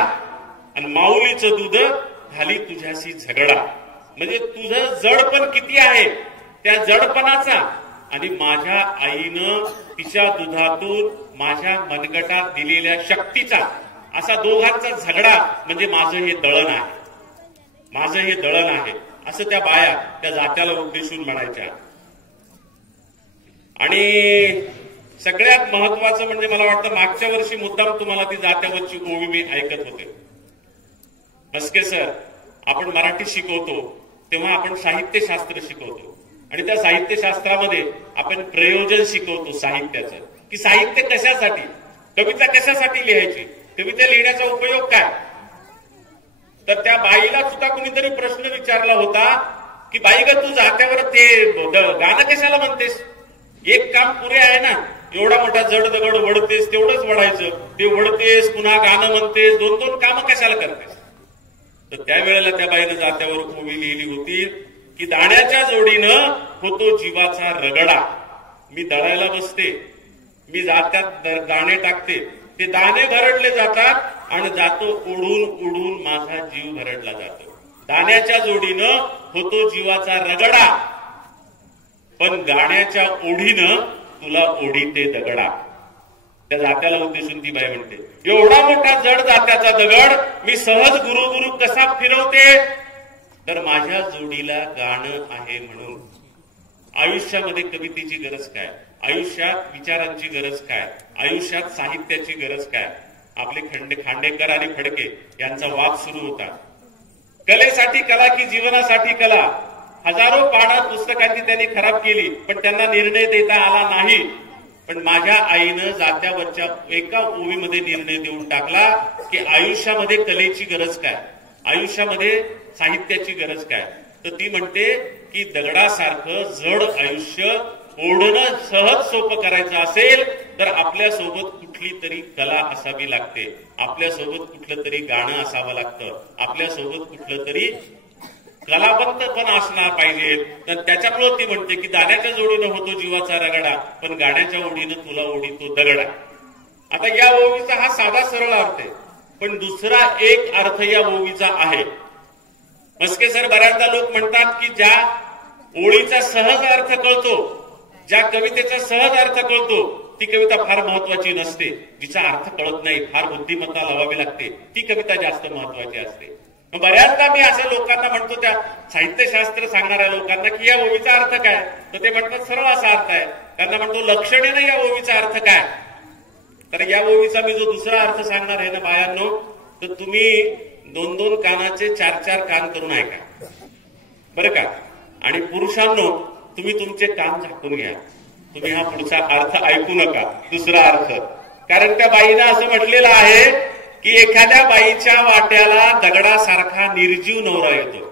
आणि माऊलीचं दूध झाली तुझ्याशी झगडा. म्हणजे तुझं जडपण किती आहे, त्या जडपणाचा आणि माझ्या आईनं तिच्या दुधातून माझ्या मनगटात दिलेल्या शक्तीचा, असा दोघांचा झगडा म्हणजे माझं हे दळण आहे, माझं हे दळण आहे, असं त्या बाया त्या जात्याला उद्देशून म्हणायच्या. आणि सगळ्यात महत्वाचं म्हणजे मला वाटतं मागच्या वर्षी मुद्दाम तुम्हाला ती जात्यावरची ओवी मी ऐकत होते. मस्के सर, आपण मराठी शिकवतो तेव्हा आपण साहित्यशास्त्र शिकवतो आणि त्या साहित्यशास्त्रामध्ये आपण प्रयोजन शिकवतो साहित्याचं, की साहित्य कशासाठी, कविता कशासाठी लिहायची, कविता लिहिण्याचा उपयोग काय. तर त्या बाईला सुद्धा कुणीतरी प्रश्न विचारला होता की बाई ग तू जात्यावर ते गाणं कशाला म्हणतेस, एक काम पुरे आहे ना, एवढा मोठा जड दगड वडतेस तेवढंच वडायचं, ते वडतेस पुन्हा गाणं म्हणतेस, दोन दोन कामं कशाला करतेस. तर त्यावेळेला त्या बाईनं जात्यावर ओवी लिहिली होती की दाण्याच्या जोडीनं होतो जीवाचा रगडा, मी दळायला बसते, मी जात्यात दाणे टाकते, ते दाणे भरडले जातात आणि जातो उडून उडून माझा जीव भरडला जातो. दाण्याच्या जोडीनं होतो जीवाचा रगडा, पण गाण्याच्या ओढीनं तुला ओढीते दगडा. त्या जात्याला उद्देशून ती बाई म्हणते, एवढा मोठा जड जात्याचा दगड मी सहज गुरु गुरु कसा फिरवते, तर माझ्या जोडीला गाणं आहे म्हणून. आयुष्यामध्ये कवितेची गरज काय, आयुष्यात विचारांची गरज काय, आयुष्यात साहित्याची गरज काय. आपले खांडेकर आणि फडके यांचा वाद सुरू होता. कलेसाठी कला की जीवनासाठी कला. हजारो पानं पुस्तकांची त्यांनी खराब केली, पण त्यांना निर्णय देता आला नाही. पण माझ्या आईनं जात्यावरच्या एका ओवीमध्ये निर्णय देऊन टाकला की आयुष्यामध्ये कलेची गरज काय, आयुष्यामध्ये साहित्याची गरज काय. तर ती म्हणते की दगडासारखं जड आयुष्य ओढणं सहज सोपं करायचं असेल तर आपल्यासोबत कुठली तरी कला असावी लागते, आपल्यासोबत कुठलं तरी गाणं असावं लागतं, आपल्यासोबत कुठलं तरी कलावंत पण असणार पाहिजे. तर त्याच्यामुळे ती म्हणते की दाण्याच्या जोडीनं होतो जीवाचा रगडा, पण गाण्याच्या ओढीनं तुला ओढीतो दगडा. आता या ओवीचा हा साधा सरळ अर्थ आहे, पण दुसरा एक अर्थ या ओवीचा आहे. मस्के सर, बऱ्याचदा लोक म्हणतात की ज्या ओळीचा सहज अर्थ कळतो, ज्या कवितेचा सहज अर्थ कळतो, ती कविता फार महत्वाची नसते. जिचा अर्थ कळत नाही, फार बुद्धिमत्ता लावावी लागते, ती कविता जास्त महत्वाची असते. बऱ्याचदा मी असं लोकांना म्हणतो, त्या साहित्यशास्त्र सांगणाऱ्या लोकांना, की या ओवीचा अर्थ काय, तर ते म्हणतात सरळ असा अर्थ आहे. त्यांना म्हणतो लक्षणेनं या ओवीचा अर्थ काय. तर या ओवीचा मी जो दुसरा अर्थ सांगणार आहे ना बायांनो, तर तुम्ही 2-2 कानाचे 4-4 कान करून ऐका बरं का. आणि पुरुषांनो, तुम्ही तुमचे कान झाकून घ्या. तुम्ही हा पुढचा अर्थ ऐकू नका, दुसरा अर्थ. कारण त्या बाईनं असं म्हटलेलं आहे की एखाद्या बाईच्या वाट्याला दगडासारखा निर्जीव नवरा येतो,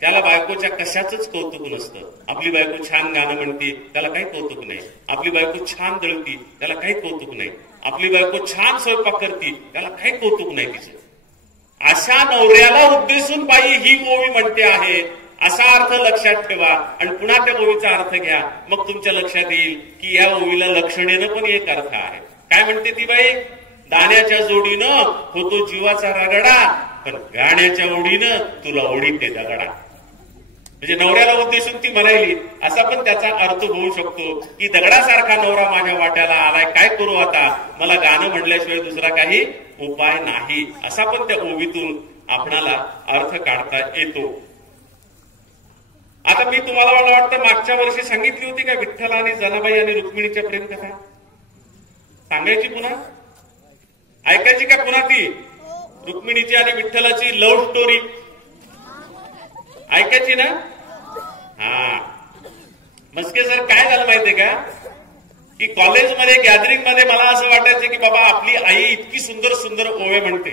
त्याला बायकोच्या कशाचंच कौतुक नसतं. आपली बायको छान गाणं म्हणते, त्याला काही कौतुक नाही. आपली बायको छान दळती, त्याला काही कौतुक नाही. आपली बायको छान स्वयंपाक करते, त्याला काही कौतुक नाही तिचं. अशा नवऱ्याला उद्देशून बाई ही ओवी म्हणते आहे, असा अर्थ लक्षात ठेवा. आणि पुन्हा त्या ओवीचा अर्थ घ्या, मग तुमच्या लक्षात येईल की या ओवीला लक्षणेनं पण एक अर्थ आहे. काय म्हणते ती बाई, दाण्याच्या जोडीनं होतो जीवाचा रगडा, पण गाण्याच्या ओढीनं तुला ओढीते दगडा. म्हणजे नवऱ्याला उद्देशून ती म्हणायली, असा पण त्याचा अर्थ होऊ शकतो की दगडासारखा नवरा माझ्या वाट्याला आलाय, काय करू आता, मला गाणं म्हणल्याशिवाय दुसरा काही उपाय नाही. असा पण त्या ओवीतून आपणाला अर्थ काढता येतो. आता मी तुम्हाला मला वाटतं मागच्या वर्षी सांगितली होती का विठ्ठल आणि जनाबाई आणि रुक्मिणीच्या प्रेमकथा. सांगायची पुन्हा, ऐकायची का पुन्हा ती रुक्मिणीची आणि विठ्ठलाची लव्ह स्टोरी ऐकायची ना. हा, मस्के सर, काय झालं माहितीये का की कॉलेजमध्ये गॅदरिंग मध्ये मला असं वाटायचं की बाबा आपली आई इतकी सुंदर सुंदर ओवे म्हणते,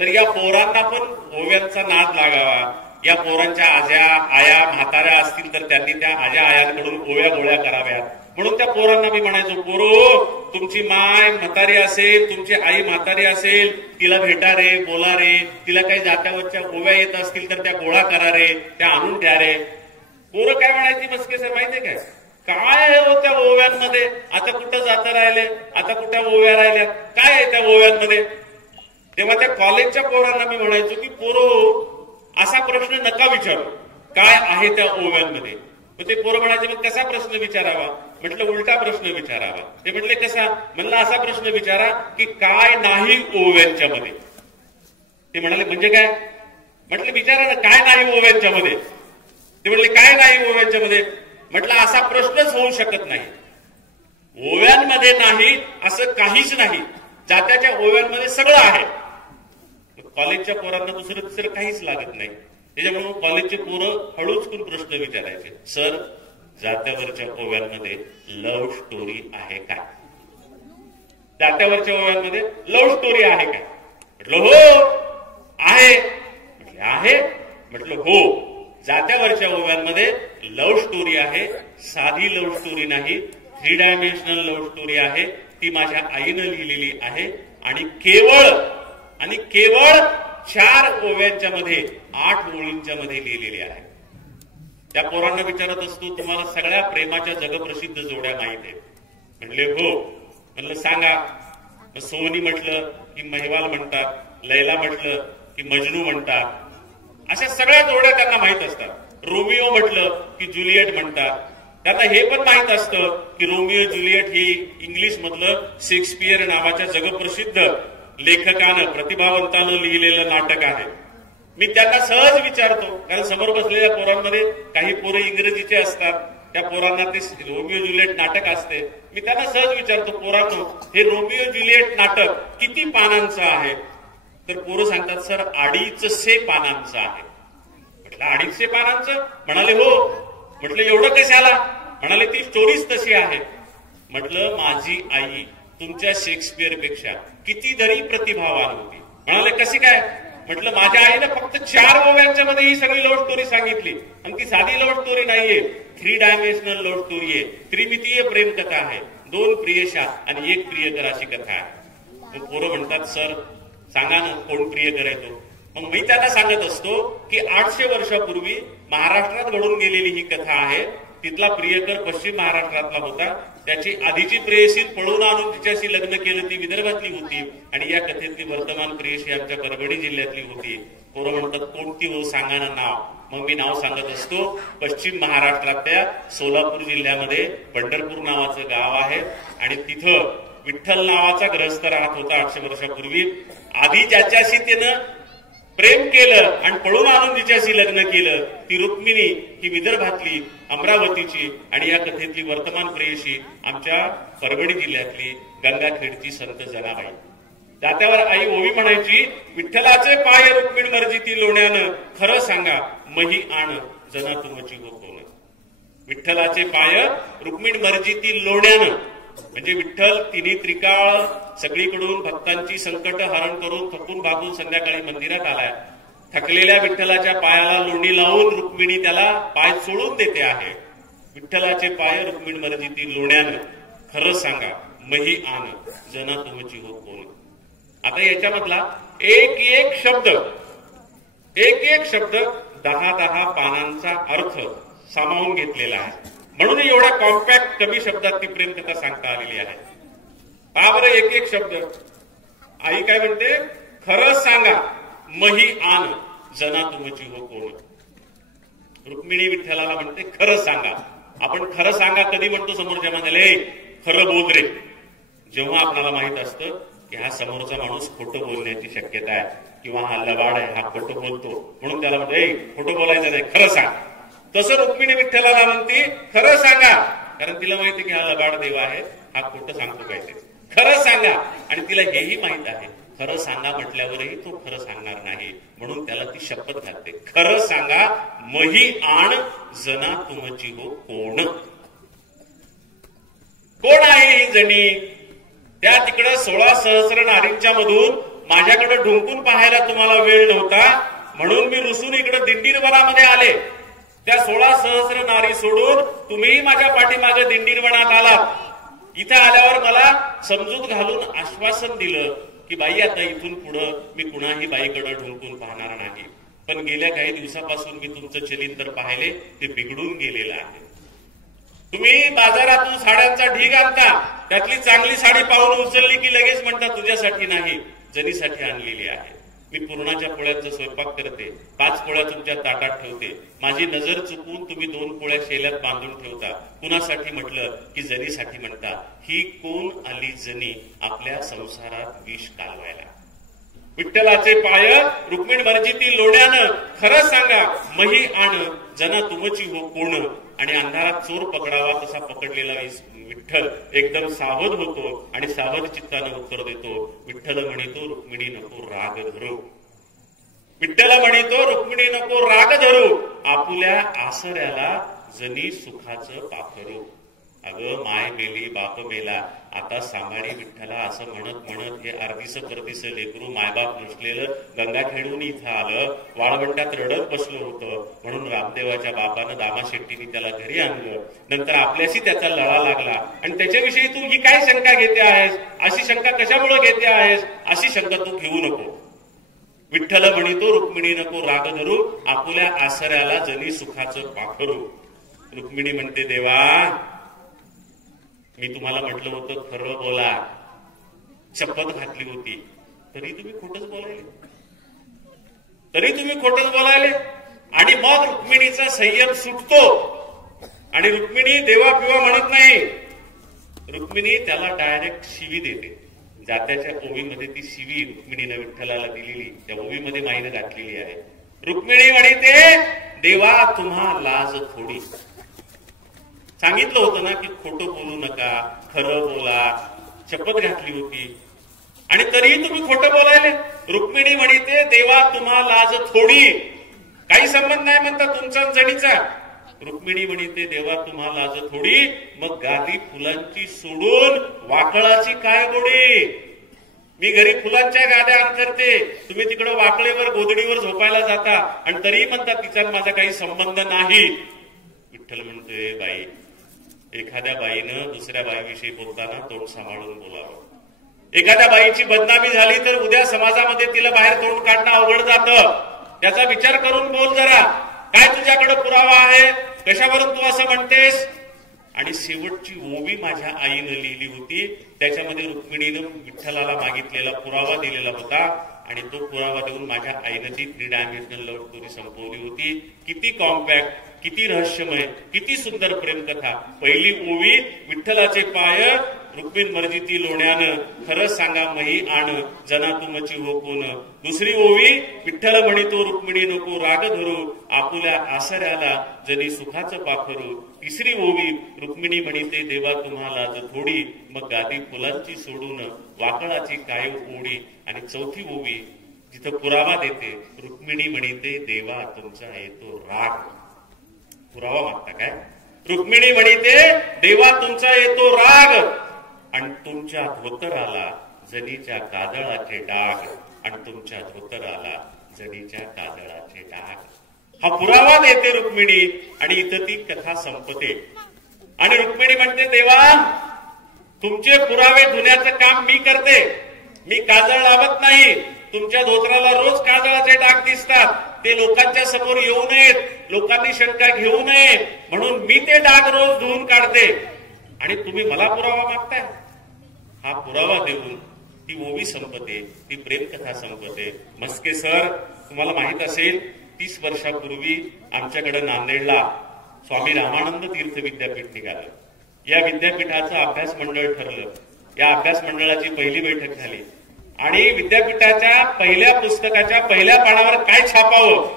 तर या पोरांना पण ओव्यांचा नाद लागावा. या पोरांच्या आज्या आया म्हाताऱ्या असतील तर त्यांनी त्या आज्या आयांकडून ओव्या गोळ्या कराव्यात. म्हणून त्या पोरांना मी म्हणायचो, पोरो, तुमची माय म्हातारी असेल, तुमची आई म्हातारी असेल, तिला भेटा रे, बोला रे, तिला काही जात्यावरच्या ओव्या येत असतील तर त्या गोळा करा रे, त्या आणून द्या रे. पोरं काय म्हणायची मस्के सर माहितीये काय हो त्या ओव्यांमध्ये, आता कुठं जाता राहिले, आता कुठं ओव्या राहिल्या, काय आहे त्या ओव्यांमध्ये. तेव्हा त्या कॉलेजच्या पोरांना मी म्हणायचो की पोरो, असा प्रश्न नका विचारू, काय आहे त्या ओव्यांमध्ये. मग ते पोरं म्हणायचे, मग कसा प्रश्न विचारावा. म्हटलं उलटा प्रश्न विचारावा. ते म्हटले कसा. म्हणलं असा प्रश्न विचारा की काय नाही ओव्यांच्या मध्ये. ते म्हणाले म्हणजे काय. म्हटलं विचारा ना, काय नाही ओव्यांच्या मध्ये. ते म्हणले काय नाही ओव्यांच्या मध्ये. म्हटलं असा प्रश्नच होऊ शकत नाही. ओव्यांमध्ये नाही असं काहीच नाही, जात्याच्या ओव्यांमध्ये सगळं आहे. कॉलेजच्या पोरांना दुसरं तिसरं काहीच लागत नाही. त्याच्यामुळे कॉलेजचे पोरं हळूच करून प्रश्न विचारायचे, सर जात्यावरच्या ओव्यांमध्ये लव्ह स्टोरी आहे काय. जात्यावरच्या ओव्यांमध्ये लव्ह स्टोरी आहे काय. म्हटलं हो आहे. म्हटलं आहे. म्हटलं हो, जात्यावरच्या ओव्यांमध्ये लव्ह स्टोरी आहे. साधी लव्ह स्टोरी नाही, 3 डायमेन्शनल लव्ह स्टोरी आहे. ती माझ्या आईनं लिहिलेली आहे. आणि केवळ 4 ओव्यांच्या मध्ये 8 ओळींच्या मध्ये लिहिलेली आहे. त्या पोरांना विचारत असतो, तुम्हाला सगळ्या प्रेमाच्या जगप्रसिद्ध जोड्या माहित आहेत. म्हणले हो. म्हणलं सांगा. मग सोनी म्हटलं की महिवाल म्हणतात, लैला म्हटलं की मजनू म्हणतात. अशा सगळ्या जोड्या त्यांना माहित असतात. रोमिओ म्हटलं की जुलिएट म्हणतात. त्यांना हे पण माहित असतं की रोमिओ जुलिएट ही इंग्लिश मधलं शेक्सपियर नावाच्या जगप्रसिद्ध लेखकानं प्रतिभावंतानं लिहिलेलं नाटक आहे. मी त्यांना सहज विचारतो, कारण समोर बसलेल्या पोरांमध्ये काही पोरं इंग्रजीचे असतात, त्या पोरांना ते रोमिओ जुलिएट नाटक असते. मी त्यांना सहज विचारतो, पोरांनो हे रोमिओ जुलिएट नाटक किती पानांचं आहे. तर पोरं सांगतात, सर 250 पानांचं आहे. म्हटलं 250 पानांचं. म्हणाले हो. म्हटलं एवढं कशाला. म्हणाले ती स्टोरीच तशी आहे. म्हटलं माझी आई तुमच्या शेक्सपियर पेक्षा कितीतरी प्रतिभावान होती. म्हणाले कशी काय. म्हटलं माझ्या आईनं फक्त 4 ओव्यांच्या मध्ये ही सगळी लव्ह स्टोरी सांगितली. आणि ती साधी लव्ह स्टोरी नाहीये, 3 डायमेन्शनल लव्ह स्टोरी आहे. त्रिमितीय प्रेम कथा आहे. 2 प्रियशा आणि 1 प्रियकर अशी कथा आहे. पोरं म्हणतात, सर सांगा ना कोण प्रियकर आहे तो. मग मी त्यांना सांगत असतो की 800 वर्षापूर्वी महाराष्ट्रात घडून गेलेली ही कथा आहे. तिथला प्रियकर पश्चिम महाराष्ट्रातला होता. त्याची आधीची प्रेयसी पळून आणून तिच्याशी लग्न केलं, ती विदर्भातली होती. आणि या कथेतली वर्तमान प्रेयसी आमच्या परभणी जिल्ह्यातली होती. पोरं म्हणतात कोणती हो, सांगा ना नाव. मग मी नाव सांगत असतो. पश्चिम महाराष्ट्रातल्या सोलापूर जिल्ह्यामध्ये पंढरपूर नावाचं गाव आहे आणि तिथं विठ्ठल नावाचा ग्रहस्थ राहत होता 800 वर्षापूर्वी. आधी ज्याच्याशी त्यानं प्रेम केलं आणि पळून आणून जिच्याशी लग्न केलं ती रुक्मिणी, ही विदर्भातली अमरावतीची आणि या कथेतली वर्तमान प्रेयसी आमच्या परभणी जिल्ह्यातली गंगाखेडची संत जनाबाई. दात्यावर आई ओवी म्हणायची, विठ्ठलाचे पाय रुक्मिण मर्जिती लोण्यानं, खरं सांगा मही आण जना तुमची हो कोण. विठ्ठलाचे पाय रुक्मिण मर्जिती लोण्यानं म्हणजे विठ्ठल तिन्ही त्रिकाळ सगळीकडून भक्तांची संकट हरण करून थकून भागून संध्याकाळी मंदिरात आलाय. थकलेल्या विठ्ठलाच्या पायाला लोणी लावून रुक्मिणी त्याला पाय चोळून देते आहे. विठ्ठलाचे पाय रुक्मिण मर्जिती लोण्यानं, खरं सांगा मही आण जना तुमची हो कोण. आता याच्यामधला एक एक शब्द 10 पानांचा अर्थ सामावून घेतलेला आहे. म्हणून एवढ्या कॉम्पॅक्ट कमी शब्दात ती प्रेमकथा सांगता आलेली आहे. पहा बरं एक एक शब्द. आई काय म्हणते, खरं सांगा मही आण जना तुमची हो कोण. रुक्मिणी विठ्ठलाला म्हणते खरं सांगा. आपण खरं सांगा कधी म्हणतो समोरच्या माणसाला, खरं बोल रे. जेव्हा आपल्याला माहित असतं की हा समोरचा माणूस खोटं बोलण्याची शक्यता आहे किंवा हा लबाड आहे, हा खोटं बोलतो, म्हणून त्याला म्हणते खोटं बोलायचं नाही, खरं सांग. तसं रुक्मिणी विठ्ठलाला म्हणते खरं सांगा, कारण तिला माहिती की हा लबाड देव आहे, हा खोटं सांगतो काय ते. खरं सांगा. आणि तिला हेही माहित आहे खरं सांगा म्हटल्यावरही तो खरं सांगणार नाही, म्हणून त्याला ती शपथ घालते, खरं सांगा मही आण जना तुमची हो कोण. कोण आहे ही जणी. त्या तिकडं 16 सहस्र नारींच्या मधून माझ्याकडे ढुंकून पाहायला तुम्हाला वेळ नव्हता, म्हणून मी रुसून इकडे दिंडीरवनामध्ये आले. त्या 16 सहस्र नारी सोडून तुम्हीही माझ्या पाठीमागे दिंडीरवनात आलात. इथं आल्यावर मला समजूत घालून आश्वासन दिलं की बाई आता इथून पुढं मी कुणाही बाईकडे ढुंकून पाहणार नाही. पण गेल्या काही दिवसापासून मी तुमचं चलिंतर तर पाहिले, ते बिघडून गेलेलं आहे. तुम्ही बाजारातून साड्यांचा ढीग आणता, त्यातली चांगली साडी पाहून उचलली की लगेच म्हणता तुझ्यासाठी नाही, जनीसाठी आणलेली आहे. मी पुरणाच्या पोळ्यांचा स्वयंपाक करते, 5 पोळ्या तुमच्या ताटात ठेवते. माझी नजर चुकून तुम्ही 2 पोळ्या शेल्यात बांधून ठेवता. कुणासाठी म्हटलं की जनीसाठी म्हणता. ही कोण आली जनी आपल्या संसारात विष कालवायला. विठ्ठलाचे पाय रुक्मिण मर्जिती लोण्यानं, खरं सांगा मही आण जना तुमची हो कोण. आणि अंधारात चोर पकडावा तसा पकडलेला विठ्ठल एकदम सावध होतो आणि सावध चित्तानं उत्तर देतो. विठ्ठल म्हणतो रुक्मिणी नको राग धरू. विठ्ठल म्हणतो रुक्मिणी नको राग धरू, आपुल्या आसऱ्याला जनी सुखाचं पाखरू. अगं माय मेली बाप मेला, आता सांभाळी विठ्ठला असं म्हणत म्हणत हे अर्धीस परदीस लेकरू मायबाप नसलेलं गंगाखेडून इथं आलं. वाळवंटात रडत बसलं होतं, म्हणून रामदेवाच्या बापानं दामा शेट्टीने त्याला घरी आणलं. नंतर आपल्याशी त्याचा लळा लागला आणि त्याच्याविषयी तू ही काय शंका घेते आहेस, अशी शंका कशामुळे घेते आहेस, अशी शंका तू घेऊ नको. विठ्ठल म्हणतो रुक्मिणी नको राग धरू, आपुल्या आसऱ्याला जनी सुखाचं पाखरू. रुक्मिणी म्हणते देवा मी तुम्हाला म्हटलं होतं खरं बोला, शपथ घातली होती, तरी तुम्ही खोटच बोलायले. आणि मग रुक्मिणीचा संयम सुटतो आणि रुक्मिणी देवा पिवा म्हणत नाही. रुक्मिणी त्याला डायरेक्ट शिवी देते. जात्याच्या ओवीमध्ये ती शिवी रुक्मिणीने विठ्ठलाला दिलेली त्या ओवीमध्ये माईने घातलेली आहे. रुक्मिणी म्हणते देवा तुम्हा लाज थोडी. सांगितलं होतं ना की खोटं बोलू नका, खरं बोला, शपथ घातली होती आणि तरीही तुम्ही खोटं बोलायले. रुक्मिणी म्हणते देवा तुम्हा लाज थोडी, काही संबंध नाही म्हणता तुमचा जणीचा. रुक्मिणी म्हणते देवा तुम्हा लाज थोडी, मग गादी फुलांची सोडून वाकळाची काय गोडी. मी घरी फुलांच्या गाद्या अंतरते, तुम्ही तिकडे वाकळेवर गोधडीवर झोपायला जाता आणि तरीही म्हणता तिचा माझा काही संबंध नाही. विठ्ठल म्हणतोय बाई, एखाद्या बाईनं दुसऱ्या बाईविषयी बोलताना तोंड सांभाळून बोलावं. एखाद्या बाईची बदनामी झाली तर उद्या समाजामध्ये तिला बाहेर तोंड काढणं अवघड जातं. त्याचा विचार करून बोल जरा. काय तुझ्याकडे पुरावा आहे? कशावरून तू असं म्हणतेस? आणि शेवटची ओवी माझ्या आईनं लिहिली होती. त्याच्यामध्ये रुक्मिणीनं विठ्ठलाला मागितलेला पुरावा दिलेला होता आणि तो पुरावा देऊन माझ्या आईनं ती 3 डायमेन्शनल लव्ह स्टोरी संपवली होती. किती कॉम्पॅक्ट, किती रहस्यमय, किती सुंदर प्रेमकथा. पहिली ओवी, विठ्ठलाचे पाय रुक्मिण मर्जिती लोण्यानं, खरं सांगा मही आण जना तुमची हो कोण. दुसरी ओवी, विठ्ठल म्हणितो रुक्मिणी नको राग धरू, आपुल्या आसऱ्याला जनी सुखाचं पाखरू. तिसरी ओवी, रुक्मिणी म्हणिते देवा तुम्हाला थोडी, मग गादी फुलांची सोडून वाकळाची काय ओढी. आणि चौथी ओवी जिथं पुरावा देते, रुक्मिणी म्हणिते देवा तुमचा येतो राग. पुरावा मागता काय? रुक्मिणी म्हणिते देवा तुमचा येतो राग आणि तुमच्या धोतराला जनीच्या काजळाचे डाग. आणि तुमच्या धोतराला जनीच्या काजळाचे डाग. हा पुरावा देते रुक्मिणी आणि इथं ती कथा संपते. आणि रुक्मिणी म्हणते देवा तुमचे पुरावे धुण्याचं काम मी करते, मी काजळ लावत नाही. तुमच्या धोतराला रोज काजळाचे डाग दिसतात, ते लोकांच्या समोर येऊ नयेत, लोकांनी शंका घेऊ नये म्हणून मी ते डाग रोज धुवून काढते. आणि तुम्ही मला पुरावा मागताय. हा पुरावा देऊन ती ओवी संपते, ती प्रेमकथा संपते. मस्के सर, तुम्हाला माहित असेल 30 वर्षापूर्वी आमच्याकडे नांदेडला स्वामी रामानंद तीर्थ विद्यापीठ निघालं. या विद्यापीठाचं अभ्यास मंडळ ठरलं. या अभ्यास मंडळाची पहिली बैठक झाली आणि विद्यापीठाच्या पहिल्या पुस्तकाच्या पहिल्या पानावर काय छापावं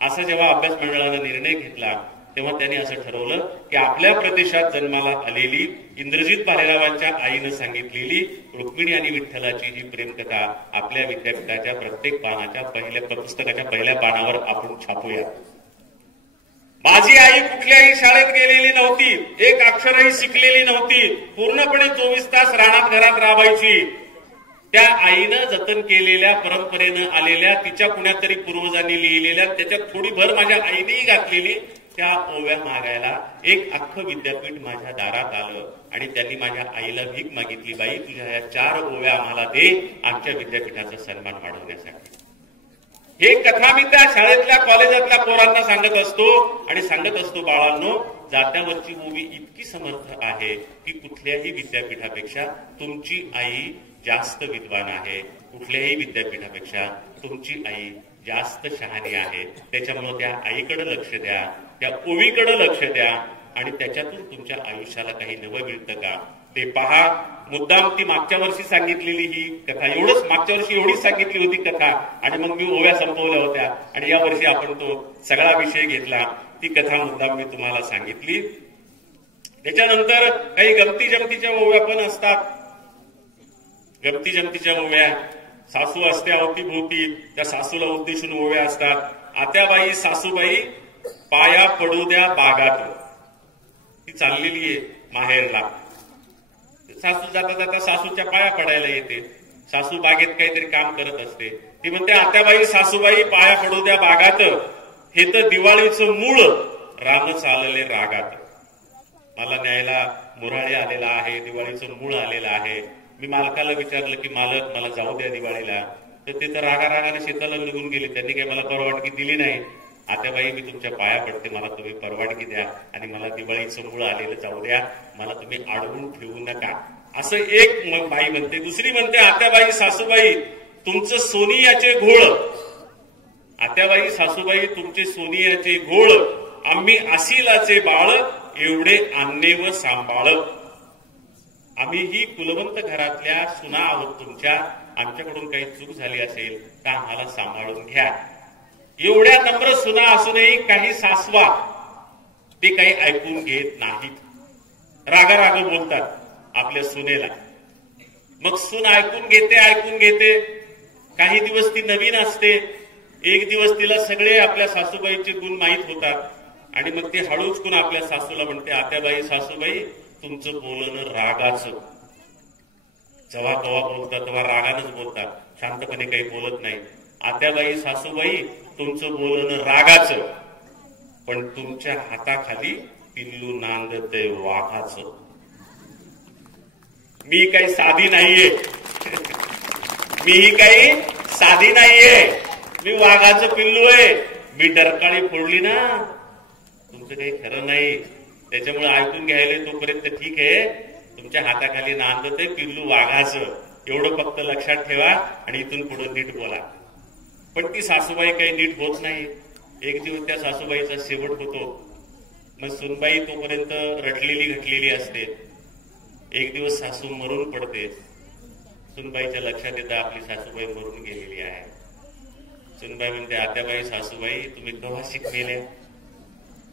असं जेव्हा अभ्यास मंडळानं निर्णय घेतला तेव्हा त्यांनी असं ठरवलं की आपल्या प्रदेशात जन्माला आलेली इंद्रजित भालेरावांच्या आईनं सांगितलेली रुक्मिणी आणि विठ्ठलाची ही प्रेमकथा आपल्या विद्यापीठाच्या प्रत्येक पानाच्या पुस्तकाच्या पहिल्या पानावर आपण छापूया. माझी आई कुठल्याही शाळेत गेलेली नव्हती, एक अक्षरही शिकलेली नव्हती, पूर्णपणे 24 तास रानात घरात राबायची. त्या आईनं जतन केलेल्या परंपरेनं आलेल्या तिच्या कुणातरी पूर्वजांनी लिहिलेल्या त्याच्यात थोडी भर माझ्या आईनेही घातलेली त्या ओव्या मागायला एक अख्खं विद्यापीठ माझ्या दारात आलं आणि त्यांनी माझ्या आईला भीक मागितली, बाई तुझ्या या 4 ओव्या आम्हाला दे आमच्या विद्यापीठाचा सन्मान वाढवण्यासाठी. हे कथा मी त्या शाळेतल्या कॉलेजातल्या पोरांना सांगत असतो आणि सांगत असतो बाळांनो, जात्यावरची ओवी इतकी समर्थ आहे की कुठल्याही विद्यापीठापेक्षा तुमची आई जास्त विद्वान आहे, कुठल्याही विद्यापीठापेक्षा तुमची आई जास्त शहाणी आहे. त्याच्यामुळे त्या आईकडे लक्ष द्या, त्या ओवीकडे लक्ष द्या आणि त्याच्यातून तुमच्या आयुष्याला काही नवं मिळतं का ते पहा. मुद्दाम ती मागच्या वर्षी सांगितलेली ही कथा, एवढंच मागच्या वर्षी एवढीच सांगितली होती कथा आणि मग मी ओव्या संपवल्या होत्या आणि या वर्षी आपण तो सगळा विषय घेतला. ती कथा मुद्दाम मी तुम्हाला सांगितली. त्याच्यानंतर काही गमती जमतीच्या ओव्या पण असतात. गमती जमतीच्या ओव्या, सासू असते अवतीभोवती, त्या सासूला उद्देशून ओव्या असतात. आत्याबाई सासूबाई पाया पडू द्या बागात. ती चाललेली आहे माहेरला, सासू जाता जाता सासूच्या पाया पडायला येते. सासू बागेत काहीतरी काम करत असते. ती म्हणते आत्याबाई सासूबाई पाया पडू द्या बागात, हे तर दिवाळीचं मूळ राम चालले रागात. मला न्यायला मुराळे आलेला आहे, दिवाळीचं मूळ आलेलं आहे. मी मालकाला विचारलं की मालक मला जाऊ द्या दिवाळीला, तर ते तर रागारागाने शेताला निघून गेले. त्यांनी काही मला परवानगी दिली नाही. आत्याबाई मी तुमच्या पाया पडते, मला तुम्ही परवानगी द्या आणि मला दिवाळीचं मूळ आलेलं जाऊ द्या, मला तुम्ही अडवून ठेवू नका, असं एक बाई म्हणते. दुसरी म्हणते आत्याबाई सासूबाई तुमचं सोनियाचे घोळ, आत्याबाई सासूबाई तुमचे सोनियाचे घोळ, आम्ही आसिलाचे बाळ एवढे आणणे व सांभाळ. आम्हीही कुलवंत घरातल्या सुना आहोत तुमच्या, आमच्याकडून काही चूक झाली असेल तर आम्हाला सांभाळून घ्या. एवढ्या नम्र सुना असूनही काही सासवा ते काही ऐकून घेत नाहीत, रागाराग बोलतात आपल्या सुनेला. मग सून ऐकून घेते. काही दिवस ती नवीन असते, एक दिवस तिला सगळे आपल्या सासूबाईचे गुण माहीत होतात आणि मग ती हळूचकून आपल्या सासूला म्हणते आत्याबाई सासूबाई तुमचं बोलणं रागाचं. जेव्हा केव्हा बोलतात तेव्हा रागानंच बोलतात, शांतपणे काही बोलत नाही. आत्याबाई सासूबाई तुमचं बोलणं रागाचं, पण तुमच्या हाताखाली पिल्लू नांदते वाघाचं. मी काही साधी नाहीये. मी काही साधी नाहीये. मी वाघाचं पिल्लू आहे. मी डरकाळी फोडली ना, तुमचं काही खरं नाही. त्याच्यामुळे ऐकून घ्यायला तोपर्यंत ठीक आहे. तुमच्या हाताखाली नांदत आहे पिल्लू वाघाचं, एवढं फक्त लक्षात ठेवा आणि इथून पुढे नीट बोला. पण ती सासूबाई काही नीट होत नाही. एक दिवस त्या सासूबाईचा शेवट होतो. मग सुनबाई तोपर्यंत रटलेली घटलेली असते. एक दिवस सासू मरून पडते. सुनबाईच्या लक्षात येतं आपली सासूबाई मरून गेलेली आहे. सुनबाई म्हणते, आत्याबाई सासूबाई तुम्ही केव्हा शिकलेल्या?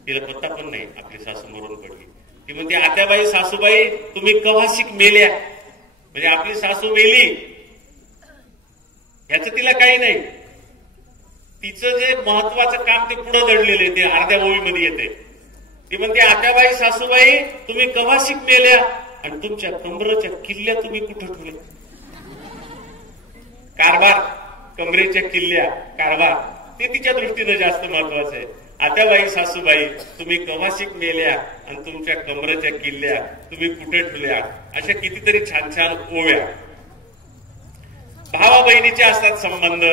तिला पत्ता पण नाही आपली सासू मरून पडली. ती म्हणते, आत्याबाई सासूबाई तुम्ही केव्हा शिक मेल्या? म्हणजे आपली सासू मेली ह्याचं तिला काही नाही. तिचं जे महत्वाचं काम ते पुढे दडलेलं आहे, ते अर्ध्या ओळीमध्ये येते. ती म्हणते, आत्याबाई सासूबाई तुम्ही केव्हा शिक मेल्या आणि तुमच्या कमरेच्या किल्ल्या तुम्ही कुठं ठेवल्या? कारभार, कमरेच्या किल्ल्या, कारभार ते तिच्या दृष्टीनं जास्त महत्वाचं आहे. आत्याबाई सासूबाई तुम्ही केव्हा शिक मेल्या आणि तुमच्या कमरेच्या किल्ल्या तुम्ही कुठे ठेवल्या? अशा कितीतरी छान छान ओव्या. भावा बहिणीचे असतात संबंध.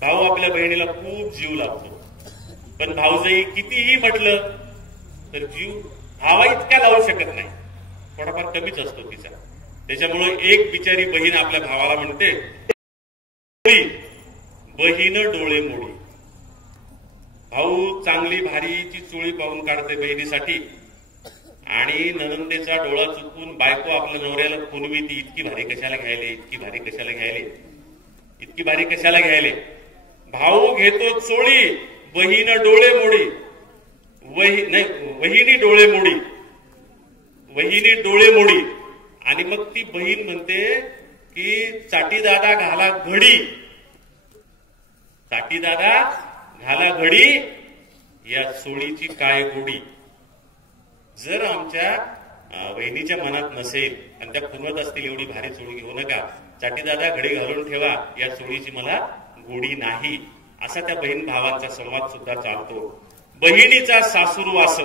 भाऊ आपल्या बहिणीला खूप जीव लागतो, पण भाऊजाई कितीही म्हटलं तर जीव भावा इतका लावू शकत नाही. थोडाफार कमीच असतो तिचा. त्याच्यामुळे एक बिचारी बहीण आपल्या भावाला म्हणते, बहीण डोळे मोडी. भाऊ चांगली भारीची चोळी पाहून काढते बहिणीसाठी आणि ननंदेचा डोळा चुकून बायको आपल्या नवऱ्याला खुनवी, ती इतकी भारी कशाला घ्यायले, इतकी भारी कशाला घ्यायले, इतकी भारी कशाला घ्यायले. भाऊ घेतो चोळी, बहीण डोळे मोडी. वहिनी डोळे मोडी, वहिनी डोळे मोडी. आणि मग ती बहीण म्हणते की चाटी दादा घाला घडी, चाटी दादा घाला घडी, या चोळीची काय गोडी. जर आमच्या बहिणीच्या मनात नसेल आणि त्या खुनवत असतील एवढी भारी चोळी घेऊ नका, चाटी दादा घडी घालून ठेवा, या चोळीची मला गोडी नाही, असा त्या बहीण भावांचा संवाद सुद्धा चालतो. बहिणीचा सासूरवास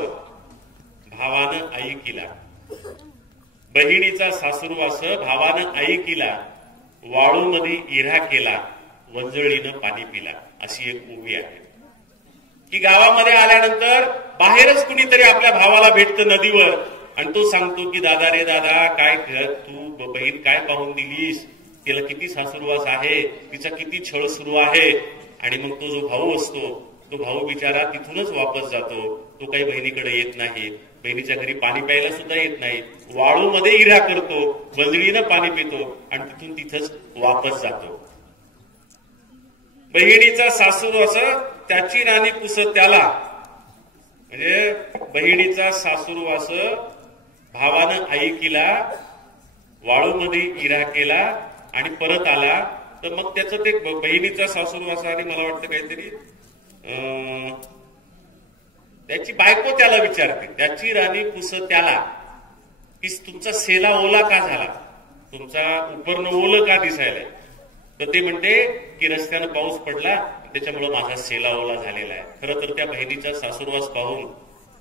भावानं आई केला. बहिणीचा सासूरवास भावानं आई केला, वाळूमध्ये इरा केला, वंजळीनं पाणी पिला. अशी एक ओवी आहे की गावामध्ये आल्यानंतर बाहेरच कुणीतरी आपल्या भावाला भेटतं नदीवर आणि तो सांगतो की दादा रे दादा, काय तू बहीण काय पाहून दिलीस, तिला किती सासूरवास आहे, तिचा किती छळ सुरू आहे. आणि मग तो जो भाऊ असतो, तो भाऊ बिचारा तिथूनच वापस जातो. तो काही बहिणीकडे येत नाही, बहिणीच्या घरी पाणी प्यायला सुद्धा येत नाही, वाळूमध्ये इरा करतो, वंजळीनं पाणी पितो आणि तिथून तिथंच वापस जातो. बहिणीचा सासूरवास त्याची राणी पुसत त्याला. म्हणजे बहिणीचा सासूरवास भावानं आई केला, वाळूमध्ये इरा केला आणि परत आला. तर मग त्याचं ते बहिणीचा सासूरवास आणि मला वाटतं काहीतरी त्याची बायको त्याला विचारते, त्याची राणी पुसत त्याला की तुमचा सेला ओला का झाला, तुमचा उपरणं ओलं का दिसायला. तर ते म्हणते की रस्त्यानं पाऊस पडला त्याच्यामुळे माझा सेला ओला झालेला आहे. खरं तर त्या बहिणीचा सासूरवास पाहून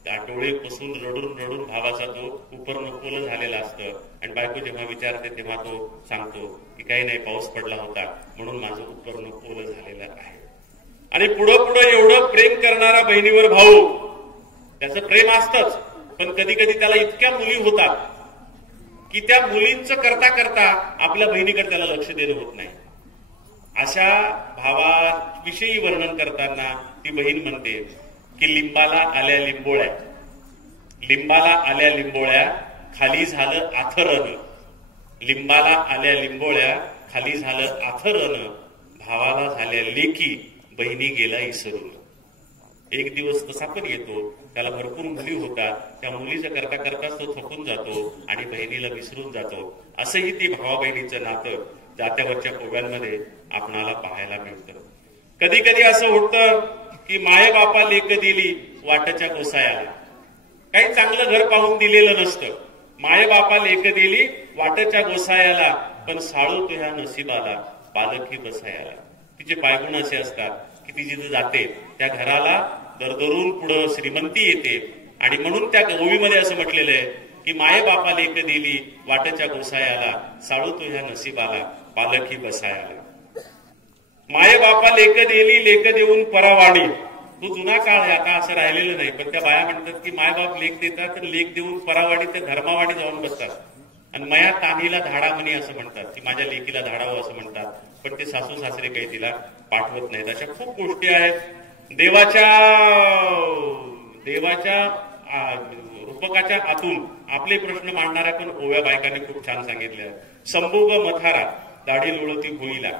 त्या डोळे पुसून रडून रडून भावाचा तो उपरणं ओलं झालेला असतं. आणि बायको जेव्हा विचारते तेव्हा तो सांगतो की काही नाही, पाऊस पडला होता म्हणून माझं उपरणं ओलं झालेलं आहे. आणि पुढं पुढं एवढं प्रेम करणारा बहिणीवर भाऊ, त्याचं प्रेम असतंच, पण कधी कधी त्याला इतक्या मुली होतात की त्या मुलींचं करता करता आपल्या बहिणीकडे त्याला लक्ष देणं होत नाही. अशा भावाविषयी वर्णन करताना ती बहीण म्हणते की लिंबाला आल्या लिंबोळ्या, लिंबाला आल्या लिंबोळ्या, खाली झालं आथरण. लिंबाला आल्या लिंबोळ्या, खाली झालं आथरण, भावाला झाल्या लेकी, बहिणी गेला इसरून. एक दिवस तसा पण येतो, त्याला भरपूर मुली होतात, त्या मुलीचं करता करताच तो थकून जातो आणि बहिणीला विसरून जातो. असंही ती भावा बहिणीचं नातं जात्यावरच्या ओव्यांमध्ये आपणाला पाहायला मिळतं. कधी कधी असं होतं की माय बापा लेक दिली वाटच्या गोसायाला. काही चांगलं घर पाहून दिलेलं नसतं. माय बापा लेक दिली वाटच्या गोसायाला, पण साळू तुझ्या नशिबाला पालखी बसायाला. तिचे पायगुण असे असतात की ती जिथे जाते त्या घराला दरदरून पुढं श्रीमंती येते. आणि म्हणून त्या ओवीमध्ये असं म्हटलेलं आहे की माये बापा लेक दिली वाटच्या गोसायाला, साळू तुझ्या नशिबाला पालखी बसायाला. माये बापा लेक दिली लेक देऊन परावाणी. तो जुना काळ आहे, आता असं राहिलेलं नाही. पण त्या बाया म्हणतात की मायबाप लेख देतात तर लेख देऊन परावाडी ते धर्मावाडी जाऊन बसतात. आणि मया तानीला धाडामणी असं म्हणतात की माझ्या लेकीला धाडावं असं म्हणतात. पण ते सासू सासरे काही तिला पाठवत नाहीत. अशा खूप गोष्टी आहेत. देवाच्या रूपकाच्या आतून आपले प्रश्न मांडणाऱ्या पण ओव्या बायकांनी खूप छान सांगितले आहेत. संभोग मथारा दाढी लोळती भोईला.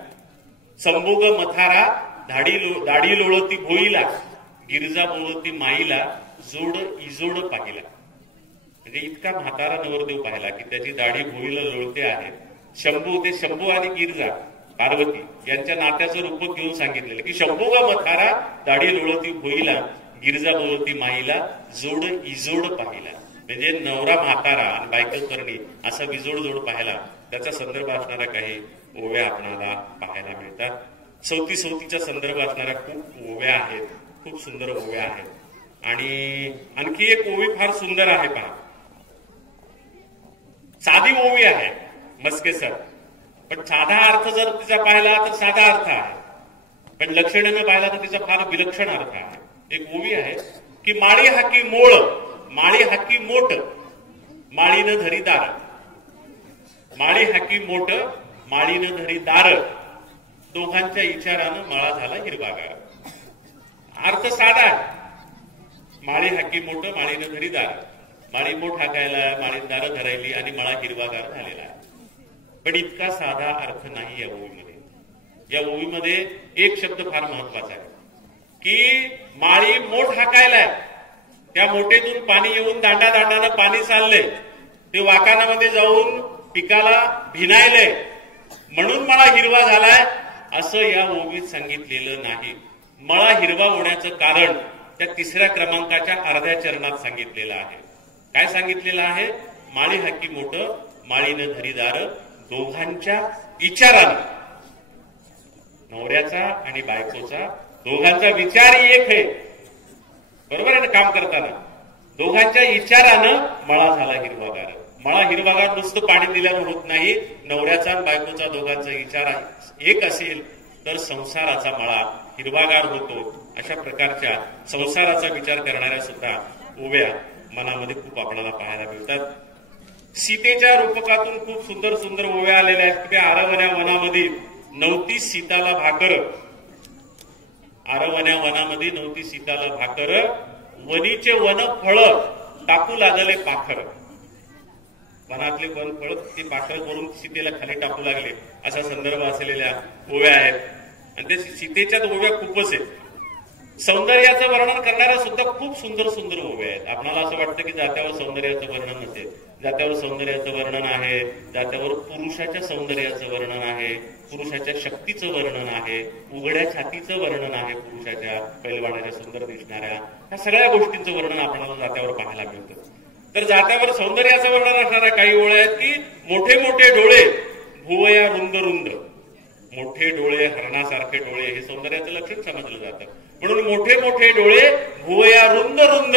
संभोग मथारा दाढी लोळती भोईला, गिरजा बोलती माईला, जोड इजोड पाहिला. म्हणजे इतका म्हातारा नवरदेव पाहिला की त्याची दाढी भोईला लोळते आहे. शंभू आणि गिरजा पार्वती यांच्या नात्याचं रूप घेऊन सांगितलेलं की शंभू ग मथारा दाढी लोळती भोईला, गिरजा बोलती माईला, जोड इजोड पाहिला. म्हणजे नवरा म्हातारा आणि बायको करणी असा विजोड पाहिला. त्याचा संदर्भ असणाऱ्या काही ओव्या आपल्याला पाहायला मिळतात. सवतीच्या संदर्भ असणाऱ्या खूप ओव्या आहेत, खूप सुंदर ओव्या आहेत. आणि आणखी एक ओवी फार सुंदर आहे पहा. साधी ओवी आहे मस्केसर, पण साधा अर्थ जर तिचा पाहिला तर साधा अर्थ आहे, पण लक्षणेनं पाहिला तर तिचा फार विलक्षण अर्थ आहे. एक ओवी आहे की माळी हाकी मोळ, माळी हाकी मोठ, माळीनं धरी दार. माळी हाकी मोठ, माळीनं धरी दार, दोघांच्या विचारानं मळा झाला हिरवागार. अर्थ साधा आहे. माळी हाकी मोठ, माळीनं धरी दार. माळी मोठ हाकायला, माळी दार धरायली आणि मळा हिरवागार झालेला आहे. पण इतका साधा अर्थ नाही या ओवीमध्ये. या ओवीमध्ये एक शब्द फार महत्वाचा आहे की माळी मोठ हाकायलाय, त्या मोठेतून पाणी येऊन दांडानं पाणी चाललंय, ते वाकानामध्ये जाऊन पिकाला भिनायलंय, म्हणून मळा हिरवा झालाय असं या ओवीत सांगितलेलं नाही. मळा हिरवा होण्याचं कारण त्या तिसऱ्या क्रमांकाच्या अर्ध्या चरणात सांगितलेलं आहे. काय सांगितलेलं आहे? माळी हाकी मोठ, माळीनं धरीदार, दोघांच्या विचारानं, नवऱ्याचा आणि बायकोचा दोघांचा विचार एक आहे. बरोबर आहे ना? काम करताना दोघांच्या विचारानं मळा झाला हिरवागार. मळा हिरवागार नुसतं पाणी दिल्यानं होत नाही. नवऱ्याचा आणि बायकोचा दोघांचा विचार एक असेल तर संसाराचा मळा हिरवागार होतो. अशा प्रकारच्या संसाराचा विचार करणाऱ्या सुद्धा ओव्या मनामध्ये खूप आपल्याला पाहायला मिळतात. सीतेच्या रूपकातून खूप सुंदर सुंदर ओव्या आलेल्या आहेत. त्या आरवण्या वनामध्ये नव्हती सीताला भाकर, आरवण्या वनामध्ये नव्हती सीताला भाकर, वनीचे वन फळ टाकू लागले पाखर. वनातले वन फळ ते पाखर करून सीतेला खाली टाकू लागले, असा संदर्भ असलेल्या ओव्या आहेत. आणि त्या सीतेच्यात ओव्या खूपच आहेत. सौंदर्याचं वर्णन करणाऱ्या सुद्धा खूप सुंदर सुंदर ओव्या आहेत. आपल्याला असं वाटतं की जात्यावर सौंदर्याचं वर्णन नसेल. जात्यावर सौंदर्याचं वर्णन आहे, जात्यावर पुरुषाच्या सौंदर्याचं वर्णन आहे, पुरुषाच्या शक्तीचं वर्णन आहे, उघड्या छातीचं वर्णन आहे, पुरुषाच्या पैलवानाच्या सुंदर दिसणाऱ्या ह्या सगळ्या गोष्टींचं वर्णन आपल्याला जात्यावर पाहायला मिळतं. तर जात्यावर सौंदर्याचं वर्णन असणाऱ्या काही ओळ्या आहेत की मोठे मोठे डोळे, भुवया रुंद रुंद. मोठे डोळे, हरणासारखे डोळे हे सौंदर्याचं लक्षण समजलं जातं. म्हणून मोठे मोठे डोळे, भुवया रुंद रुंद,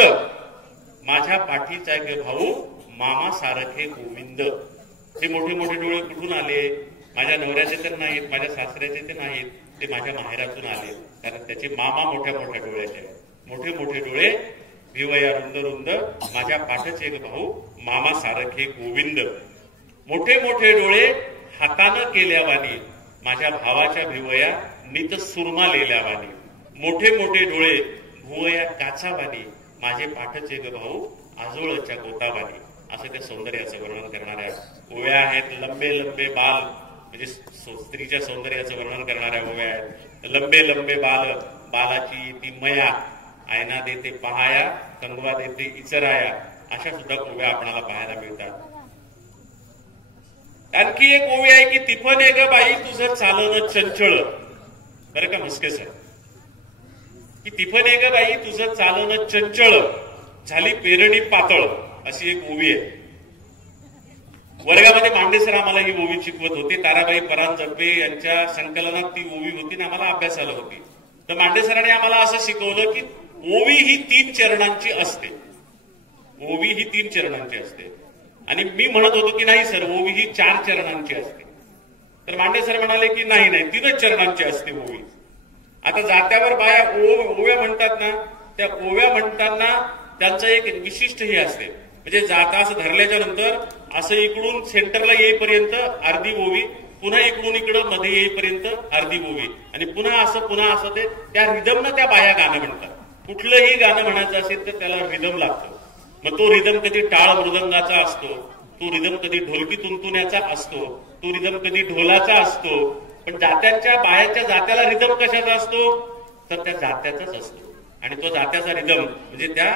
माझ्या पाठीचा गे भाऊ मामा सारखे गोविंद. हे मोठे मोठे डोळे कुठून आले? माझ्या नवऱ्याचे तर नाहीत, माझ्या सासऱ्याचे ते नाहीत, ते माझ्या माहेरातून आले. कारण त्याचे मामा मोठ्या मोठ्या डोळ्याचे. मोठे मोठे डोळे, भिवया रुंद रुंद, माझ्या पाठचे एक भाऊ मामा सारखे गोविंद. मोठे मोठे डोळे हातानं केल्यावानी, माझ्या भावाच्या भिवया नित सुरमा लेल्यावानी. मोठे मोठे डोळे भुवया काचावानी, माझे पाठचे ग भाऊ आजोळच्या गोतावानी. असं त्या सौंदर्याचं वर्णन करणाऱ्या ओव्या आहेत. लंबे लंबे बाल म्हणजे स्त्रीच्या सौंदर्याचं वर्णन करणाऱ्या ओव्या आहेत. लंबे लंबे बाल, बालाची ती मया, आयना देते पहाया, कंगवा देते इचराया. अशा सुद्धा ओव्या आपल्याला पाहायला मिळतात. आणखी एक ओवी आहे की तिफने ग बाई तुझं चालणं चंचळ. बरं का मस्केसर? की तिफने ग बाई तुझं चालणं चंचळ, झाली पेरणी पातळ. अशी एक ओवी आहे. वर्गामध्ये मांडेसर आम्हाला ही ओवी शिकवत होती. ताराबाई परांजपे यांच्या संकलनात ती ओवी होती ना, आम्हाला अभ्यासाला होती. तर मांडेसरांनी आम्हाला असं शिकवलं की ओवी ही 3 चरणांची असते. ओवी ही 3 चरणांची असते. आणि मी म्हणत होतो की नाही सर, ओवी ही 4 चरणांची असते. तर मांडे सर म्हणाले की नाही 3च चरणांची असते ओवी. आता जात्यावर बाया ओव्या म्हणतात ना, त्या ओव्या म्हणताना त्यांचं एक विशिष्ट हे असते. म्हणजे जाता असं धरल्याच्या नंतर असं इकडून सेंटरला येईपर्यंत अर्धी ओवी, पुन्हा इकडून इकडं मध्ये येईपर्यंत अर्धी ओवी, आणि पुन्हा असं ते त्या रिदमनं त्या बाया गाणं म्हणतात. कुठलंही गाणं म्हणायचं असेल तर त्याला रिदम लागतो. मग तो रिदम कधी टाळ मृदंगाचा असतो, तो रिदम कधी ढोलकी तुंतुण्याचा असतो, तो रिदम कधी ढोलाचा असतो. पण जात्यांच्या बायाच्या जात्याला रिदम कशाचा असतो, तर त्या जात्याचाच असतो. आणि तो जात्याचा रिदम म्हणजे त्या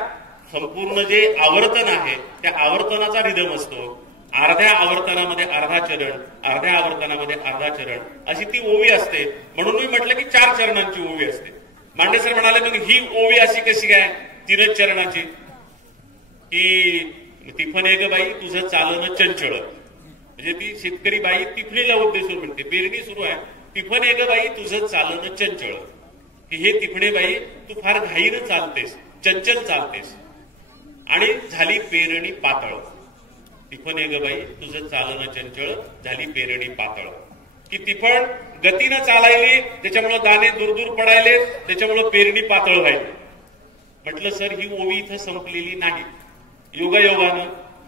संपूर्ण जे आवर्तन आहे त्या आवर्तनाचा रिदम असतो. अर्ध्या आवर्तनामध्ये अर्धा चरण, अर्ध्या आवर्तनामध्ये अर्धा चरण, अशी ती ओवी असते. म्हणून मी म्हटलं की 4 चरणांची ओवी असते. मांडे सर म्हणाले मग ही ओवी अशी कशी काय 3च चरणाची, की तिफने ग बाई तुझं चालणं चंचळ. म्हणजे ती शेतकरी बाई तिफणीला उद्देशून म्हणते, पेरणी सुरू आहे, तिफने ग बाई तुझं चालणं चंचळ, की हे तिफणे बाई तू फार घाईनं चालतेस, चंचल चालतेस, आणि झाली पेरणी पातळ. तिफने ग बाई तुझं चालणं चंचळ, झाली पेरणी पातळ. की तिफण गतीनं चालायली, त्याच्यामुळं दाणे दूर पडायले, त्याच्यामुळं पेरणी पातळ व्हायली. म्हटलं सर ही ओवी इथं संपलेली नाही. योगायोगानं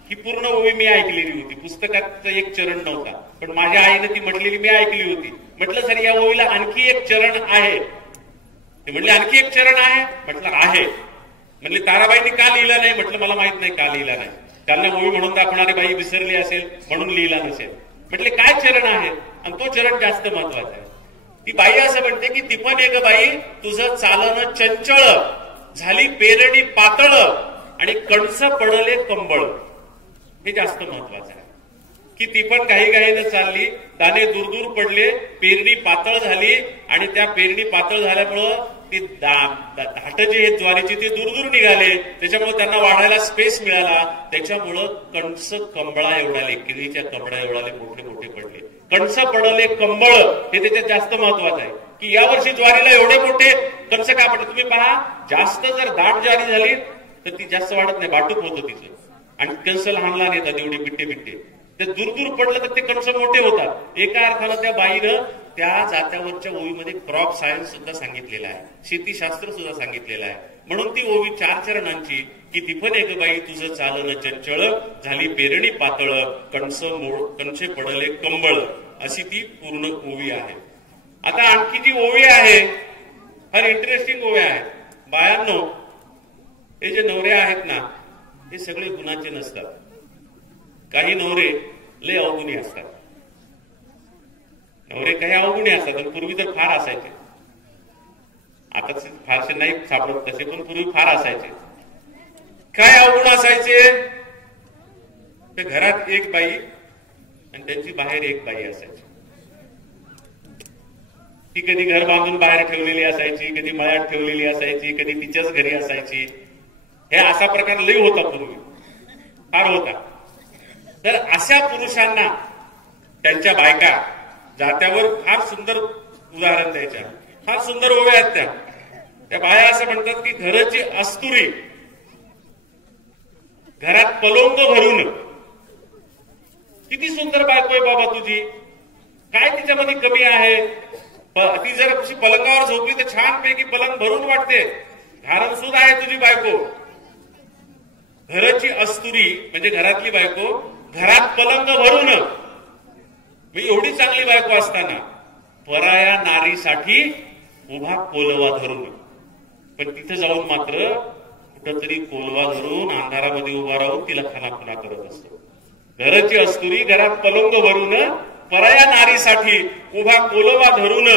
ही पूर्ण ओवी मी ऐकलेली होती, पुस्तकाचं एक चरण नव्हता, पण माझ्या आईनं ती म्हटलेली मी ऐकली होती. म्हटलं सर या ओवीला आणखी एक चरण आहे. ते म्हणले आणखी एक चरण आहे. म्हटलं आहे. म्हणले ताराबाईंनी का लिहिलं नाही. म्हटलं मला माहित नाही का लिहिला नाही, त्यांना ओवी म्हणून दाखवणारी बाई विसरली असेल म्हणून लिहिला नसेल. म्हटले काय चरण आहे, आणि तो चरण जास्त महत्वाचा आहे. ती बाई असं म्हणते की तिफने ग बाई तुझं चालणं चंचळ, झाली पेरणी पातळ, आणि कणस पडले कंबळ. हे जास्त महत्वाचं आहे की ती पण घाईघाईनं चालली, दाणे दूर पडले, पेरणी पातळ झाली, आणि त्या पेरणी पातळ झाल्यामुळं ती धाट जे आहेत ज्वारीची ते दूर निघाले, त्याच्यामुळे त्यांना वाढायला स्पेस मिळाला. त्याच्यामुळं कणस कंबळा एवढाले, केळीच्या कंबळा एवढाले मोठे मोठे पडले. कणस पडले कंबळ हे त्याच्यात जास्त महत्वाचं आहे की यावर्षी ज्वारीला एवढे मोठे कणस का पडले. तुम्ही पहा, जास्त जर दाट ज्वारी झाली तर ती जास्त वाढत नाही, बाटूक होतं तिचं, आणि कणस लहान लहान येतात एवढे बिट्टे. ते दूर पडलं तर ते कणस मोठे होतात. एका अर्थानं त्या बाईनं त्या जात्यावरच्या ओवीमध्ये क्रॉप सायन्स सुद्धा सांगितलेलं आहे, शेतीशास्त्र सुद्धा सांगितलेलं आहे. म्हणून ती ओवी 4 चरणांची की तिफने ग बाई तुझं चालणं चंचळ, झाली पेरणी पातळ, कणसे पडले कंबळ, अशी ती पूर्ण ओवी आहे. आता आणखी जी ओवी आहे फार इंटरेस्टिंग ओवी आहे. बायांनो, हे जे नवरे आहेत ना हे सगळे गुणाचे नसतात. काही नवरे लय अवगुणी असतात. नवरे काही अवगुणी असतात, पण पूर्वी तर फार असायचे. आता फारसे नाही सापडत तसे, पण पूर्वी फार असायचे. काय अवगुण असायचे, तर घरात एक बाई आणि त्यांची बाहेर एक बाई असायची. ती कधी घर बांधून बाहेर ठेवलेली असायची, कधी मळ्यात ठेवलेली असायची, कधी तिच्याच घरी असायची. हे असा प्रकार लय होता पूर्वी, फार होता. तर अशा पुरुषांना त्यांच्या बायका जात्यावर फार सुंदर उदाहरण द्यायच्या, फार सुंदर ओव्या आहेत त्या बाया असं म्हणतात की घराची अस्तुरी, घरात पलोंग भरून, किती सुंदर बायको आहे बाबा तुझी, काय तिच्यामध्ये कमी आहे. ती जर अशी पलंगावर झोपली तर छानपैकी पलंग भरून वाटते, घारण सुद्धा आहे तुझी बायको. घराची अस्तुरी म्हणजे घरातली बायको, घरात पलंग भरून, एवढी चांगली बायको असताना पराया नारीसाठी उभा कोलवा धरून. पण तिथे जाऊन मात्र कुठंतरी कोलवा धरून अंधारामध्ये उभा राहून तिला खानाखुना करत असतो. घराची अस्तुरी, घरात पलंग भरून, पराया नारीसाठी उभा कोलवा धरून,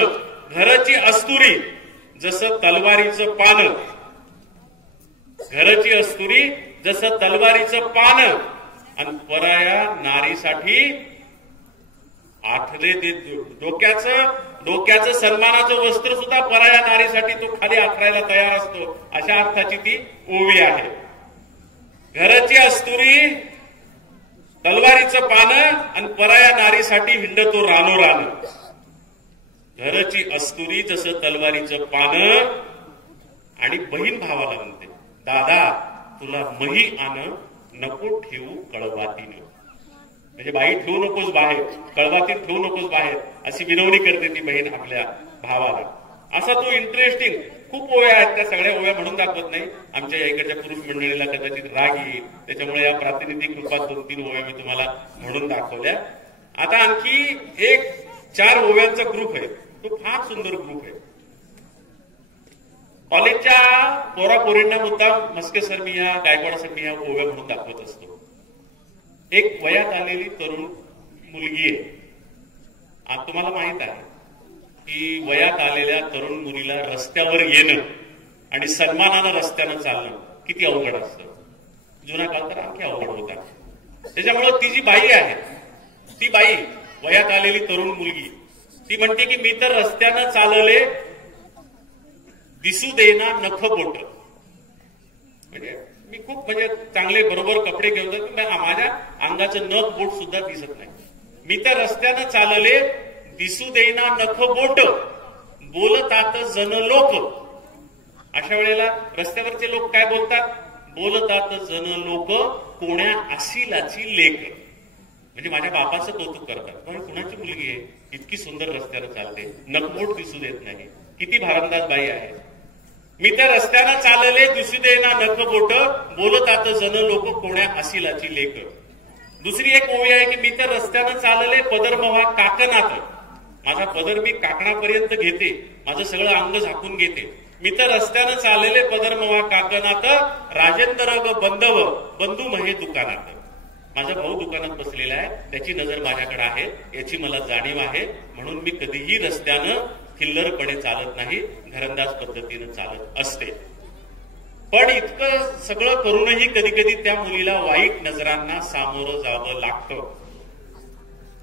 घराची अस्तुरी जसं तलवारीचं पान, घराची अस्तुरी जसं तलवारीचं पान, आणि पराया नारीसाठी आठले ते डोक्याचं सन्मानाचं वस्त्र सुद्धा पराया नारीसाठी तो खाली आखरायला तयार असतो. अशा अर्थाची ती ओवी आहे. घराची अस्तुरी, तलवारीचं पान, आणि पराया नारीसाठी हिंडतो रानोरान. घराची अस्तुरी जसं तलवारीचं पान, आणि बहीण भावाला म्हणते दादा तुला मही आण, नको ठेवू कळवातीनं. म्हणजे बाई ठेवू नकोस बाहेर, कळवातीत ठेवू नकोस बाहेर, अशी विनवणी करते ती बहीण आपल्या भावाला. असा तो इंटरेस्टिंग खूप ओव्या आहेत. त्या सगळ्या ओव्या म्हणून दाखवत नाही, आमच्या या इकडच्या पुरुष मंडळीला कदाचित राग येईल, त्याच्यामुळे या प्रातिनिधिक रूपात 2-3 ओव्या मी तुम्हाला म्हणून दाखवल्या. आता आणखी एक 4 ओव्यांचा ग्रुप आहे, तो फार सुंदर ग्रुप आहे. कॉलेजच्या पोरापोरींना मुद्दाम मस्के सर मी या गायकवाड सर मी या ओव्या म्हणून दाखवत असतो. एक वयात आलेली तरुण मुलगी आहे. आज तुम्हाला माहित आहे की वयात आलेल्या तरुण मुलीला रस्त्यावर येणं आणि सन्मानानं रस्त्यानं चालणं किती अवघड असतं. जुना काळ तर आणखी अवघड होता. त्याच्यामुळं ती जी बाई आहे, ती बाई वयात आलेली तरुण मुलगी, ती म्हणते की मी तर रस्त्यानं चालले दिसू देना नख बोट. म्हणजे मी खूप चांगले बरोबर कपडे घेऊन जातो, माझ्या अंगाचं नख बोट सुद्धा दिसत नाही. मी तर रस्त्यानं चालले दिसू देना नख बोट, बोलतात जन लोक. अशा वेळेला रस्त्यावरचे लोक काय बोलतात? बोलतात जन लोक कोण्या असिलाची लेख. म्हणजे माझ्या बापाचं कौतुक करतात. पण कुणाची मुलगी आहे इतकी सुंदर रस्त्यावर चालते, नखबोट दिसू देत नाही, किती भारंदाज बाई आहे. मी तर रस्त्यानं चालले दिसू देना नख बोट, बोलतात जन लोक कोण्या असिलाची लेख. दुसरी एक ओवी आहे की मी तर रस्त्यानं चालले पदर मवा काकनात. माझा पदर मी काकणापर्यंत घेते, माझं सगळं अंग झाकून घेते. मी तर रस्त्यानं चाललेले पदर मवा काकनात, राजेंद्र ग बंधव बंधू महे दुकानात. माझा भाऊ दुकानात बसलेला आहे, त्याची नजर माझ्याकडे आहे, याची मला जाणीव आहे, म्हणून मी कधीही रस्त्यानं खिल्लरपणे चालत नाही, घरंदाज पद्धतीनं चालत असते. पण इतकं सगळं करूनही कधी कधी त्या मुलीला वाईट नजरांना सामोरं जावं लागतं.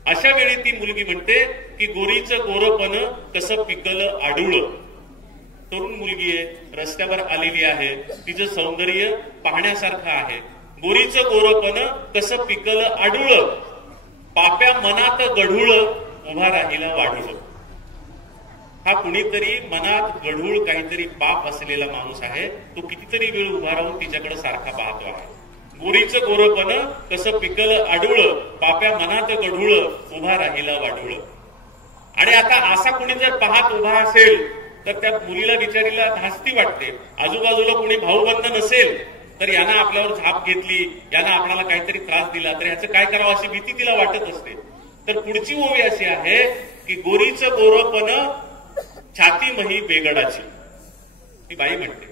अशा वेळी ती मुलगी म्हणते की गोरीचं गोरपण कसं पिकलं आडूळ. तरुण मुलगी आहे, रस्त्यावर आलेली आहे, तिचं सौंदर्य पाहण्यासारखं आहे. गोरीचं गोरपण कसं पिकलं आडूळ, पाप्या मनात गढूळ उभा राहिला वाढूळ. हा कुणीतरी मनात गढूळ काहीतरी पाप असलेला माणूस आहे, तो कितीतरी वेळ उभा राहून तिच्याकडे सारखा पाहतो आहे. गोरीचं गोरपण कसं पिकलं आडूळ, पाप्या मनात गढूळ उभा राहिला वाढूळ. आणि आता असा कुणी जर पाहत उभा असेल तर त्या मुलीला बिचारीला धास्ती वाटते. आजूबाजूला कोणी भाऊबंद नसेल तर यानं आपल्यावर झाप घेतली, यानं आपल्याला काहीतरी त्रास दिला तर याचं काय करावं अशी भीती तिला वाटत असते. तर पुढची ओवी अशी आहे की गोरीचं गोरपण छाती मही बेगडाची. ती बाई म्हणते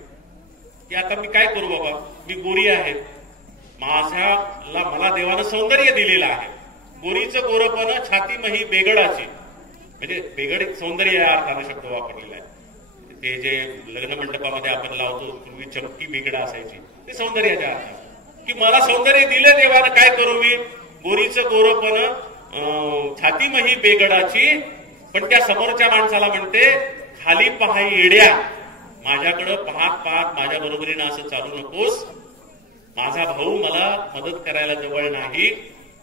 की आता मी काय करू बाबा, मी गोरी आहे, मला देवानं सौंदर्य दिलेलं आहे. गोरीचं गोरपण छाती मही बेगडाची. म्हणजे बेगड एक सौंदर्य या अर्थानं शब्द वापरलेला आहे. ते जे लग्न मंडपामध्ये आपण लावतो, पूर्वी चमकी बेगडा असायची, ते सौंदर्याच्या अर्थात की मला सौंदर्य दिलं देवानं, काय करू मी. गोरीचं गोरपण छाती मही बेगडाची. पण त्या समोरच्या माणसाला म्हणते खाली पहा येड्या, माझ्याकडं पाहत पाहत माझ्या बरोबरीनं असं चालू नकोस. माझा भाऊ मला मदत करायला जवळ नाही,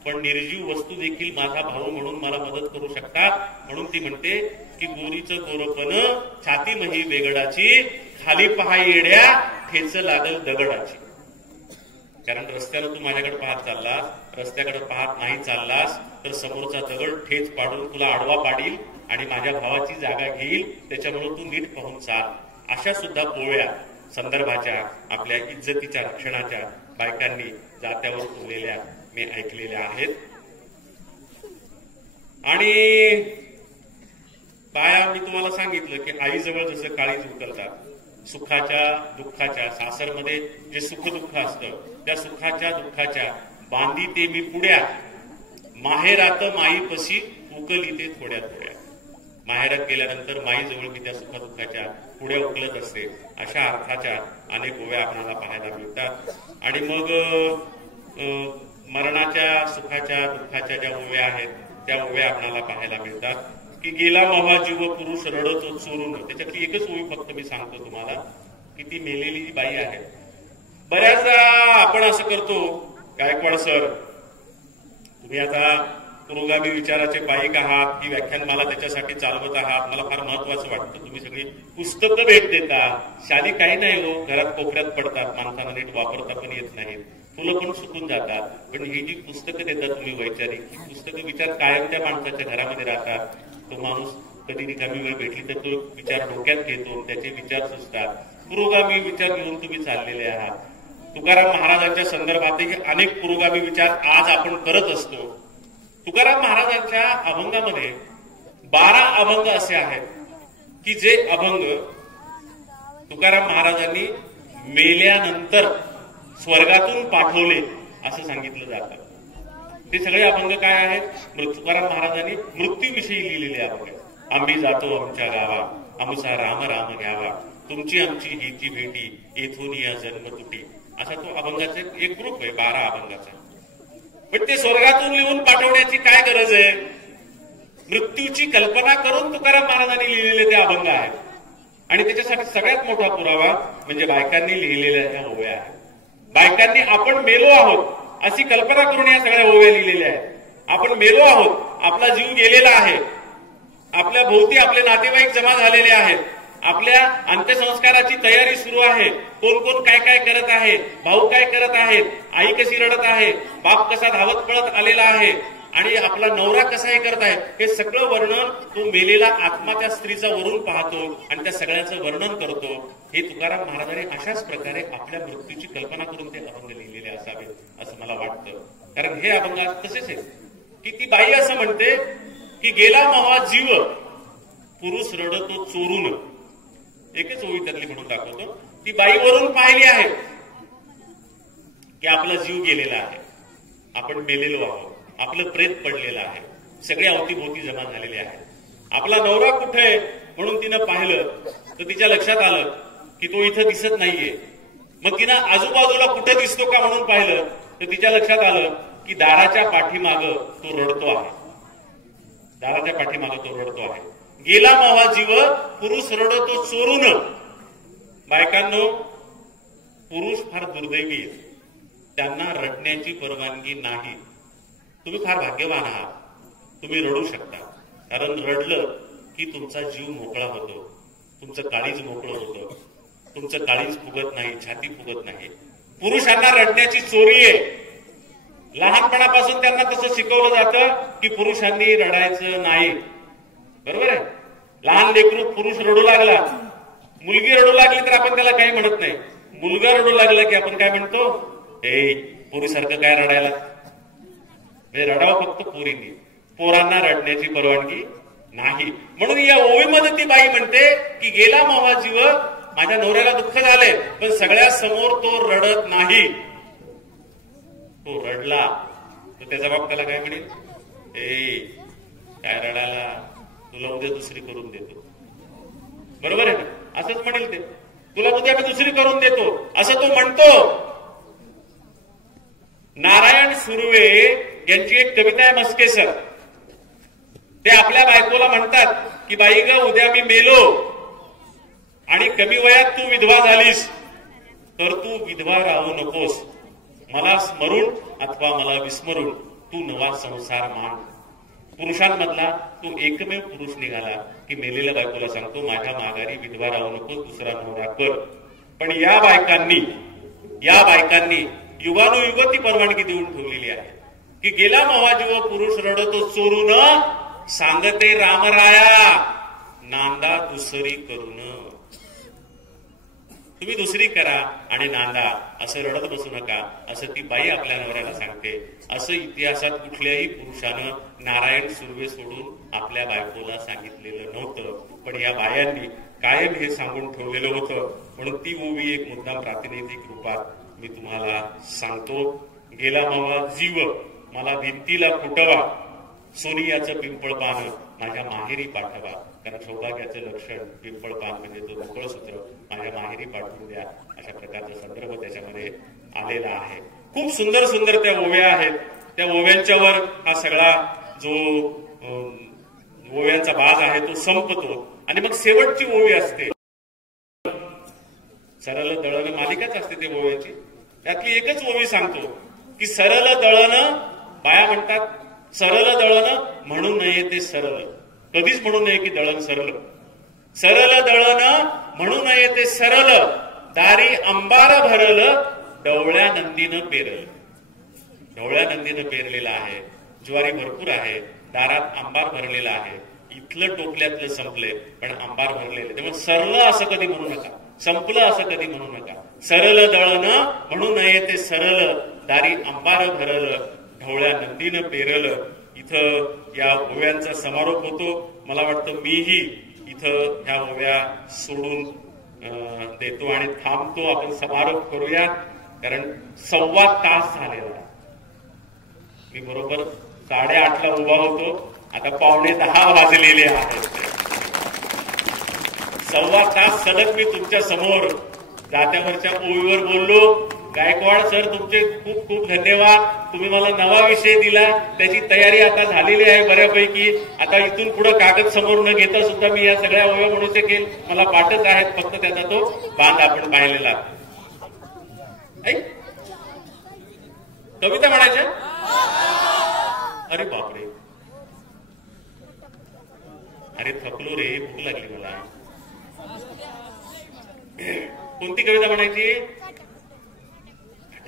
पण निर्जीव वस्तू देखील माझा भाऊ म्हणून मला मदत करू शकतात. म्हणून ती म्हणते की गोरीचं गोरपण छाती मही बेगडाची, खाली पहा येड्या ठेच लागल दगडाची. कारण रस्त्यावर तू माझ्याकडे पाहत चाललास, रस्त्याकडे पाहत नाही चाललास तर समोरचा दगड ठेच पाडून तुला आडवा पाडील आणि माझ्या भावाची जागा घेईल. त्याच्यामुळे तू नीट पाहून चाल. अशा सुद्धा ओव्या संदर्भाच्या, आपल्या इज्जतीच्या रक्षणाच्या बायकांनी जात्यावर बोललेल्या मी ऐकलेल्या आहेत. आणि बाया, मी तुम्हाला सांगितलं की आईजवळ जसं काळीज उकलतात, सुखाच्या दुःखाच्या, सासरमध्ये जे सुख दुःख असतं त्या सुखाच्या दुःखाच्या बांधी ते मी पुड्या, माहेरात माईपशी उकली ते थोड्या थोड्या. माहेरात गेल्यानंतर माईजवळ मी त्या सुखदुःखाच्या पुढ्या उकलत असते. अशा अर्थाच्या अनेक ओव्या आपल्याला पाहायला मिळतात. आणि मग मरणाच्या सुखाच्या दुःखाच्या ज्या ओव्या आहेत त्या ओव्या आपल्याला पाहायला मिळतात की गेला मवा जीव पुरुष रडतो चोरून. त्याच्यातली एकच ओवी फक्त मी सांगतो तुम्हाला की ती मेलेली जी बाई आहे. बऱ्याचदा आपण असं करतो, गायकवाड सर तुम्ही आता पुरोगामी विचाराचे पायिक आहात, ही व्याख्यान मला त्याच्यासाठी चालवत आहात, मला फार महत्वाचं वाटतं. तुम्ही सगळी पुस्तकं भेट देता, शाली काही नाही हो, घरात कोपऱ्यात पडतात, माणसाला नीट वापरता पण येत नाहीत. फुलं पण सुकून जातात. पण ही जी पुस्तकं देतात तुम्ही वैचारिक, ही पुस्तकं विचार कायम त्या माणसाच्या घरामध्ये राहतात. तो माणूस कधी रिकामी वेळ भेटली तर तो विचार डोक्यात घेतो, त्याचे विचार सुचतात. पुरोगामी विचार घेऊन तुम्ही चाललेले आहात. तुकाराम महाराजांच्या संदर्भातही अनेक पुरोगामी विचार आज आपण करत असतो. तुकाराम महाराजांच्या अभंगामध्ये 12 अभंग असे आहेत की जे अभंग तुकाराम महाराजांनी मेल्यानंतर स्वर्गातून पाठवले असं सांगितलं जातं. ते सगळे अभंग काय आहेत? तुकाराम महाराजांनी मृत्यूविषयी लिहिलेले अभंग. आम्ही जातो आमच्या गावा, आमचा राम राम घ्यावा, तुमची आमची हीची भेटी, येथून या जन्म तुटी, असा तो अभंगाचा एक ग्रुप आहे 12 अभंगाचा. पण ते स्वर्गातून लिहून पाठवण्याची काय गरज आहे? मृत्यूची कल्पना करून तुकाराम महाराजांनी लिहिलेले ते अभंग आहेत. आणि त्याच्यासाठी सगळ्यात मोठा पुरावा म्हणजे बायकांनी लिहिलेल्या त्या ओव्या आहेत. बायकांनी आपण मेलो आहोत अशी कल्पना करून या सगळ्या ओव्या लिहिलेल्या आहेत. आपण मेलो आहोत, आपला जीव गेलेला आहे, आपल्या भोवती आपले नातेवाईक जमा झालेले आहेत, आपल्या अंत्यसंस्काराची तयारी सुरू आहे, कोण कोण काय काय करत आहे, भाऊ काय करत आहेत, आई कशी रडत आहे, बाप कसा धावत पळत आलेला आहे आणि आपला नवरा कसा हे करत आहे, हे सगळं वर्णन तो मेलेला आत्मा त्या स्त्रीचा वरून पाहतो आणि त्या सगळ्याचं वर्णन करतो. हे तुकाराम महाराजांनी अशाच प्रकारे आपल्या मृत्यूची कल्पना करून ते अभंग लिहिलेले असावेत असं मला वाटतं. कारण हे अभंगात तसेच आहे की ती बाई असं म्हणते की गेला मवा जीव, पुरुष रडतो चोरून. एकच ओवी त्यातली म्हणून दाखवतो. ती बाईवरून पाहिली आहे की आपला जीव गेलेला आहे, आपण मेलेलो आहोत, आपलं प्रेत पडलेलं आहे, सगळे अवतीभोवती जमा झालेले आहेत. आपला नवरा कुठे म्हणून तिनं पाहिलं तर तिच्या लक्षात आलं की तो इथं दिसत नाहीये. मग तिनं आजूबाजूला कुठे दिसतो का म्हणून पाहिलं तर तिच्या लक्षात आलं की दाराच्या पाठीमागं तो रडतो आहे. दाराच्या पाठीमागं तो रडतो आहे. गेला मावा जीव, पुरुष रडतो चोरून. बायकांनो, पुरुष फार दुर्दैवी आहे, त्यांना रडण्याची परवानगी नाही. तुम्ही फार भाग्यवान आहात, तुम्ही रडू शकता. कारण रडलं की तुमचा जीव मोकळा होतो, तुमचं काळीज मोकळं होतं, तुमचं काळीज फुगत नाही, छाती फुगत नाही. पुरुषांना रडण्याची चोरी आहे. लहानपणापासून त्यांना तसं शिकवलं जातं की पुरुषांनी रडायचं नाही. बरोबर आहे? लहान लेकरू पुरुष रडू लागला, मुलगी रडू लागली तर आपण त्याला काही म्हणत नाही. मुलगा रडू लागला की आपण काय म्हणतो? हे पोरीसारखं काय रडायला? रडावं फक्त पोरींनी, पोरांना रडण्याची परवानगी नाही. म्हणून या ओवीमध्ये ती बाई म्हणते की गेला मावा जीव, माझ्या नवऱ्याला दुःख झाले पण सगळ्या समोर तो रडत नाही. तो रडला तर त्याचा बाप त्याला काय म्हणेल? काय रडायला, तुला उद्या दुसरी करून देतो. बरोबर आहे ना? असंच म्हणेल ते, तुला उद्या मी दुसरी करून देतो असं तो म्हणतो. नारायण सुर्वे यांची एक कविता आहे, मस्केसर. ते आपल्या बायकोला म्हणतात की बाई ग, उद्या मी मेलो आणि कमी वयात तू विधवा झालीस तर तू विधवा राहू नकोस. मला स्मरून अथवा मला विस्मरून तू नवा संसार मान. पुरुषांमधला तू एकमेव पुरुष निघाला की मेलेल्या बायकोला सांगतो माझ्या माघारी विधवा राहू नकोस, दुसरा नवरा कर. पण या बायकांनी युगानुयुग ती परवानगी देऊन ठेवलेली आहे की गेला मावा जीव, पुरुष रडतो चोरून, सांगते रामराया नांदा दुसरी करून. तुम्ही दुसरी करा आणि नांदा, असं रडत बसू नका असं ती बाई आपल्या नवऱ्याला सांगते. असं इतिहासात कुठल्याही पुरुषानं नारायण सुर्वे सोडून आपल्या बायकोला सांगितलेलं नव्हतं. पण या बायांनी कायम हे सांगून ठेवलेलं होतं. म्हणून ती ओवी एक मुद्दाम प्रातिनिधिक रूपात मी तुम्हाला सांगतो. गेला मावा जीव, मला भिंतीला फुटवा, सोनियाचं पिंपळ पान माझ्या माहेरी पाठवा. कारण सौभाग्याचं लक्षण पिंपळ पान म्हणजे तो मंगळसूत्र माझ्या माहेरी पाठवून द्या, अशा प्रकारचा संदर्भ त्याच्यामध्ये आलेला आहे. खूप सुंदर सुंदर त्या ओव्या आहेत. त्या ओव्यांच्यावर हा सगळा जो ओव्यांचा भाग आहे तो संपतो आणि मग शेवटची ओवी असते. सरळ दळण मालिकाच असते ते ओव्याची. त्यातली एकच ओवी सांगतो की सरळ दळण, बाया म्हणतात सरळ दळण म्हणू नये ते सरळ. कधीच म्हणू नये की दळण सरळ. सरळ दळण म्हणू नये ते सरळ, दारी अंबार भरल ढवळ्या नंदीनं पेरलं. ढवळ्या नंदीनं पेरलेला आहे, ज्वारी भरपूर आहे, दारात आंबार भरलेला आहे, इथलं टोपल्यातलं संपलंय पण आंबार भरलेलं. त्यामुळे सरलं असं कधी म्हणू नका, संपलं असं कधी म्हणू नका. सरलं दळणं म्हणू नये ते सरलं, दारी आंबार भरलं, ढवळ्या नंदीनं पेरलं. इथं या ओव्यांचा समारोप होतो. मला वाटतं मीही इथं ह्या ओव्या सोडून देतो आणि थांबतो. आपण समारोप करूया, कारण 1.25 तास झालेला. मी बरोबर 8:30ला उभा होतो, आता 9:45 वाजलेले आहेत. 1.25 तास सलग मी तुमच्या समोर जात्यावरच्या ओवीवर बोललो. गायकवाड सर, तुमचे खूप खूप धन्यवाद. तुम्ही मला नवा विषय दिला, त्याची तयारी आता झालेली आहे बऱ्यापैकी. आता इथून पुढे कागद समोर न घेता सुद्धा मी या सगळ्या ओव्या म्हणू शकेल. मला पाठच आहेत, फक्त त्याचा तो बांध आपण पाहिलेला. कविता म्हणायच्या? अरे बापरे, अरे थकलो रे, भूक लागली मला. कोणती कविता म्हणायची?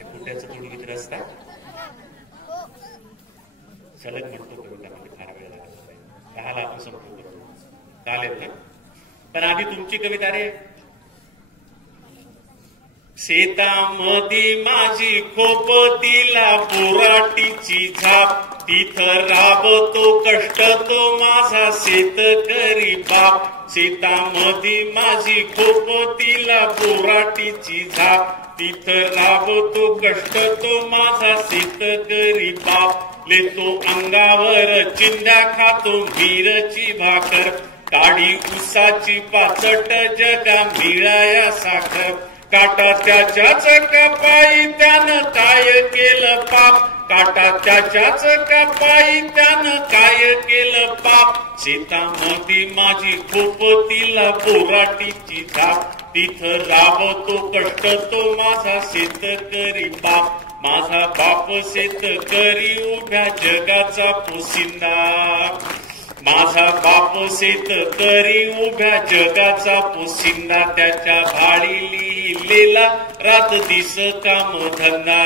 कुठ्याचं तोडगीत रस्ता सलग म्हणतो कवितामध्ये, फार वेळ लागत नाही. 10ला आपण संपूर्ण करतो, चालेल ना? पण आधी तुमची कविता रे. शेतामधी माझी खोप, तिला बोराटीची झाप, तिथं राबतो कष्ट तो माझा शेतकरी बाप. शेतामधी माझी खोप, तिला बोराटीची झाप, तिथं राबतो कष्ट तो माझा शेतकरी बाप. लेतो अंगावर चिंध्या, खातो मिरची भाकर, काडी उसाची पाचट, जगा मिळाया साखर. काटा त्याच्याच कपाई, त्यानं काय केलं पाप, काटा त्याच्याच कपाई, त्यानं काय केलं पाप. शेतामध्ये माझी खोप, तिला बोराटीची झाप, तिथं राबतो कष्ट तो माझा शेतकरी बाप. माझा बाप शेतकरी, उभ्या जगाचा पोशिंदा. माझा बाप शेतकरी, उभ्या जगाचा पोशिंदा. त्याच्या भाळी लिहिलेला रात दिस काम धंदा.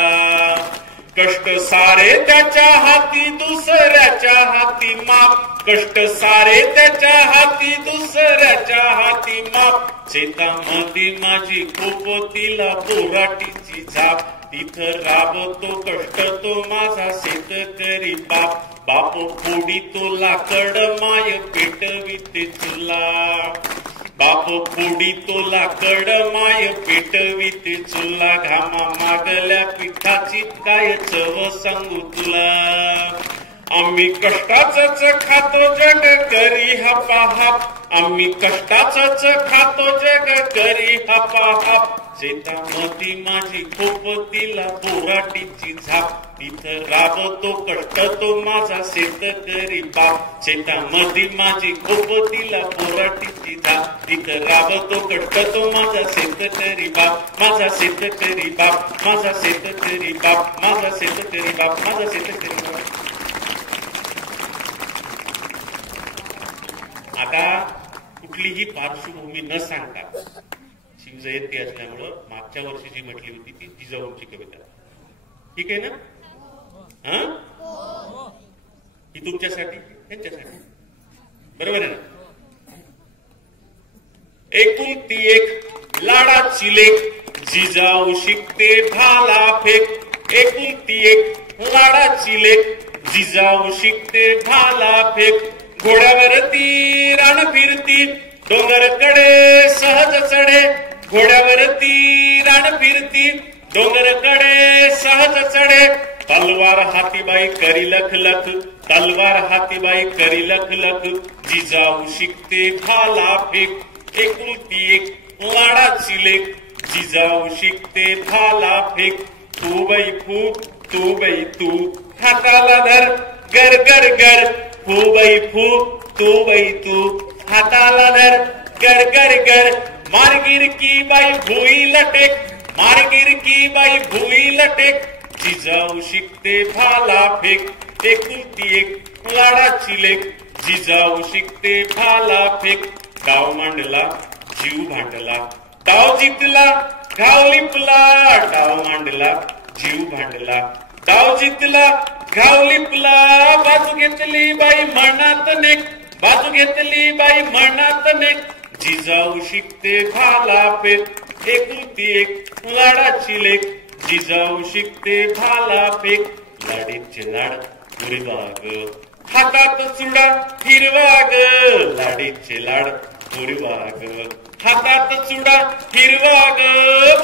कष्ट सारे त्याच्या हाती, दुसऱ्याच्या हाती माप. कष्ट सारे त्याच्या हाती, दुसऱ्याच्या हाती माप. शेतामध्ये माझी खोप, तिला बोराटीची झाप, तिथं राबतो कष्ट तो माझा शेतकरी बाप. बाप फोडितो लाकड, माय पेटविते चुला. बाप फोडितो लाकड, माय पेटविते चुला. घामा मागल्या पिठाची काय चव सांगू तुला. आम्ही कष्टाचंच खातो, जग करी हापाहाप. आम्ही कष्टाचंच खातो, जग करी हापाहाप. शेतामध्ये माझी खोप, तिला बोराटीची झाप, तिथं राबतो कष्ट तो माझा शेतकरी बाप. शेतामध्ये माझी खोप, तिला बोराटीची झाप, तिथं राबतो कष्ट तो माझा शेतकरी बाप. माझा शेतकरी बाप, माझा शेतकरी बाप, माझा शेतकरी बाप, माझा शेतकरी बाप. आता कुठलीही पार्श्वभूमी न सांगता, शिवजयंती असल्यामुळं मागच्या वर्षी जी म्हटली होती ती जिजाऊंची कविता, ठीक आहे ना? ही तुमच्यासाठी, त्यांच्यासाठी, बरोबर आहे ना? एकुलती एक लाडाची लेक, जिजाऊ शिकते भाला फेक. एकुलती एक लाडाची लेक, जिजाऊ शिकते भाला फेक. घोड्यावरती रान फिरती, डोंगरकडे सहज चढे. घोड्यावरती रान फिरती, डोंगरकडे सहज चढे. तलवार हातीबाई करी लख लख, तलवार हातीबाई करी लख लख. जिजाऊ शिकते भाला फेक. एकुलती एक लाडाची लेक, जिजाऊ शिकते भाला फेक. तू बाई फू, तू बाई तू, हाताला धर गर गर गर. फू बाई फू, तू बाई तू, हाताला धर गर गर गर. मारगिर की बाई भुई लटेक, मारगिर की बाई भुई लटेक. जिजाऊ शिकते भाला फेक. एकुलती एक लाडाची लेक, जिजाऊ शिकते भाला फेक. डाव मांडला, जीव भांडला, डाव जिंकला, घाव लिपला, डाव मांडला, जीव भांडला, डाव जितला, घाव लिपला, बाजू घेतली बाई मनात नेक, बाजू घेतली बाई मनात नेक, जिजाऊ शिकते भाला पेक, एकुलती एक लाडाची लेक, जिजाऊ शिकते भाला फेक, लाडीचे लाड हिरवा ग, हातात चुडा हिरवा ग, लाडीचे लाड हिरवा ग, हातात चुडा हिरवा ग,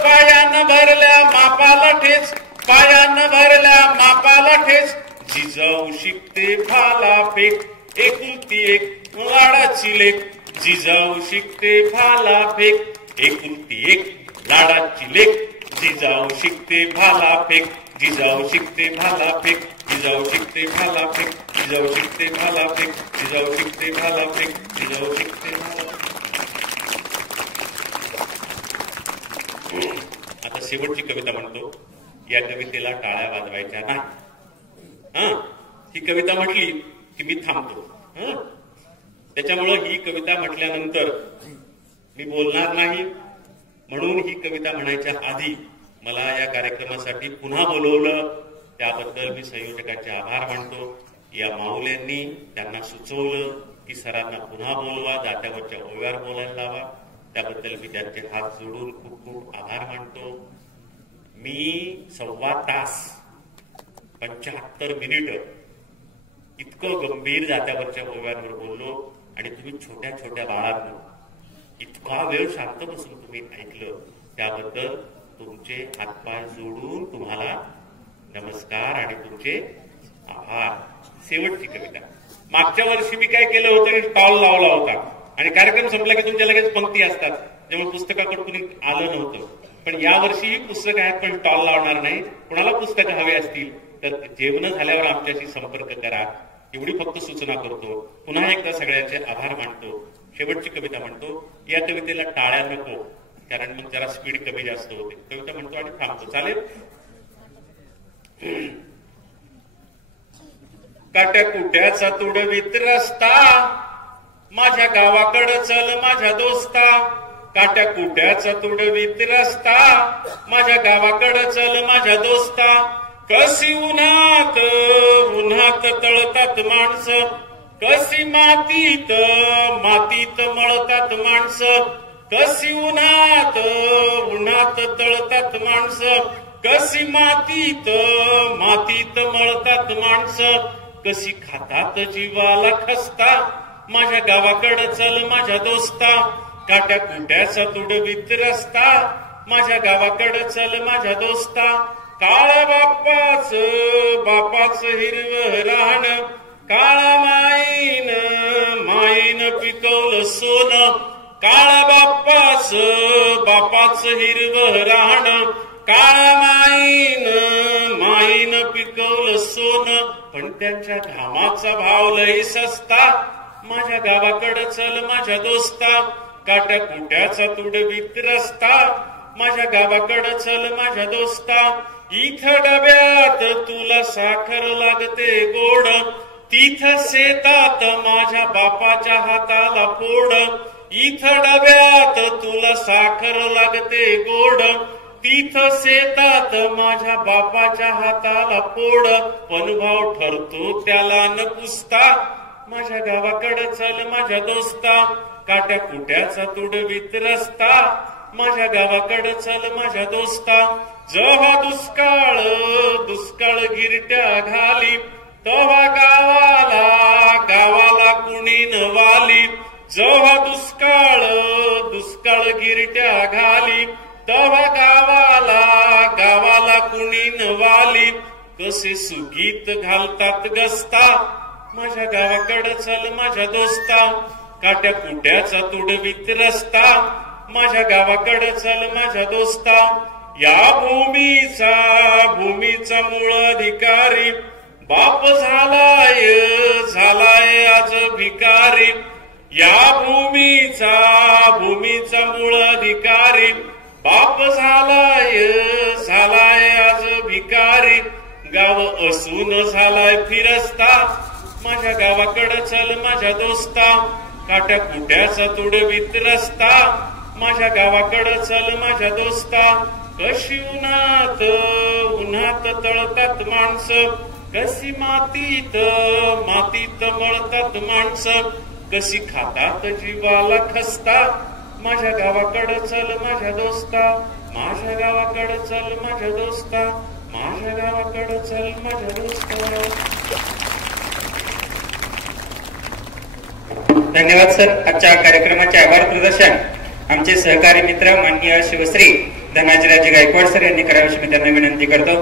पायानं भरल्या मापाला ठेच, पायानं भरल्या मापाला ठेच, जिजाऊ शिकते भाला फेक, एकुलती एक लाडाची लेक, जिजाऊ शिकते भाला फेक, एकुलती एक लाडाची लेक, जिजाऊ शिकते भाला फेक, जिजाऊ शिकते भाला फेक, जिजाऊ शिकते भाला फेक, जिजाऊ शिकते भाला फेक, जिजाऊ शिकते भाला फेक, जिजाऊ शिकते भाला फेक. आता शेवटची कविता म्हणतो. या कवितेला टाळ्या वाजवायच्या नाही. ही कविता म्हटली की मी थांबतो. त्याच्यामुळं ही कविता म्हटल्यानंतर मी बोलणार नाही. म्हणून ही कविता म्हणायच्या आधी मला या कार्यक्रमासाठी पुन्हा बोलवलं, त्याबद्दल मी संयोजकाचे आभार मानतो. या माऊल्यांनी त्यांना सुचवलं की सरांना पुन्हा बोलवा, जात्यावरच्या ओव्यावर बोलायला लावा. त्याबद्दल मी त्यांचे हात जोडून खूप खूप आभार मानतो. मी 1.25 तास 75 मिनिट इतकं गंभीर जात्यावरच्या ओव्यांवर बोललो आणि तुम्ही छोट्या छोट्या बाळांना इतका वेळ शांत बसून तुम्ही ऐकलं, त्याबद्दल तुमचे हातपाय जोडून तुम्हाला नमस्कार आणि तुमचे आभार. शेवटची कविता. मागच्या वर्षी मी काय केलं होतं की स्टॉल लावला होता आणि कार्यक्रम संपला की तुमच्या लगेच पंक्ती असतात, त्यामुळे पुस्तकाकडे कुणी आलं नव्हतं. पण या वर्षीही पुस्तक आहेत पण स्टॉल लावणार नाही. कुणाला पुस्तकं हवे असतील तर जेवण झाल्यावर आमच्याशी संपर्क करा, एवढी फक्त सूचना करतो. पुन्हा एकदा सगळ्यांचे आभार मानतो. शेवटची कविता म्हणतो. या कवितेला टाळ्या नको, कारण मग जरा स्पीड कमी जास्त होते. कविता म्हणतो आणि थांबतो. चालेल. काट्या कुट्याचा तुडवीत रस्ता, माझ्या गावाकडं चल माझ्या दोस्ता. काट्या कुट्याचा तुडवीत रस्ता, माझ्या गावाकडं चल माझ्या दोस्ता. कशी उन्हात उन्हात तळतात माणसं, कशी मातीत मातीत मळतात माणसं. कशी उन्हात उन्हात तळतात माणसं, कशी मातीत मातीत मळतात माणसं. कशी खातात जीवाला खस्ता, माझ्या गावाकडं चल माझ्या दोस्ता. काट्या कुट्याचा तुडवीत रस्ता, माझ्या गावाकडं चल माझ्या दोस्ता. काळा बापाच बापाच हिरवं राहण, काळा माईन माईन पिकवलं सोनं. काळा बापाच बापाच हिरवं राहण, काळा माईन माईन पिकवलं सोनं. पण त्यांच्या घामाचा भाव लई सस्ता, माझ्या गावाकडं चल माझ्या दोस्ता. काट्या कुट्याचा तुडवीत रस्ता, माझ्या गावाकडं चल माझ्या दोस्ता. इथं डब्यात तुला साखर लागते गोड, तिथं शेतात माझ्या बापाच्या हाताला फोड. इथं डब्यात तुला साखर लागते गोड, तिथं शेतात माझ्या बापाच्या हाताला फोड. पण भाव ठरतो त्याला न पुसता, माझ्या गावाकडं चल माझ्या दोस्ता. काट्या कुट्याचा तुडवीत रस्ता, माझ्या गावाकडं चल माझ्या दोस्ता. जेव्हा दुष्काळ दुष्काळ गिरट्या घाली, तेव्हा गावाला गावाला कुणी न वाली. जेव्हा दुष्काळ दुष्काळ गिरट्या घाली, तेव्हा गावाला गावाला कुणी न वाली. कसे सुगीत घालतात गस्ता, माझ्या गावाकडं चल माझ्या दोस्ता. काट्या कुट्याचा तुडवीत रस्ता, माझ्या गावाकडं चल माझ्या दोस्ता. या भूमीचा मूळ अधिकारी, बाप झालाय आज भिकारी. या भूमीचा मूळ अधिकारी, बाप झालाय आज भिकारी. गाव असून झालाय फिरस्ता, माझ्या गावाकडं चल माझ्या दोस्ता. काट्या कुट्याचा तुडवीत रस्ता, माझ्या गावाकडं चल माझ्या दोस्ता. कशी उन्हात उन्हात तळतात माणसं, कशी मातीत मातीत मळतात माणसं, कशी खातात जीवाला खसता. माझ्या गावाकडं चल माझ्या दोस्ता, माझ्या गावाकडं चल माझ्या दोस्ता, माझ्या गावाकडं चल माझ्या दोस्ता. धन्यवाद सर. आजच्या कार्यक्रमाचे आभार प्रदर्शन आमचे सहकारी मित्र माननीय शिवश्री धनाजीराजे गायकवाड सर यांनी करावे अशी मी त्यांना विनंती करतो.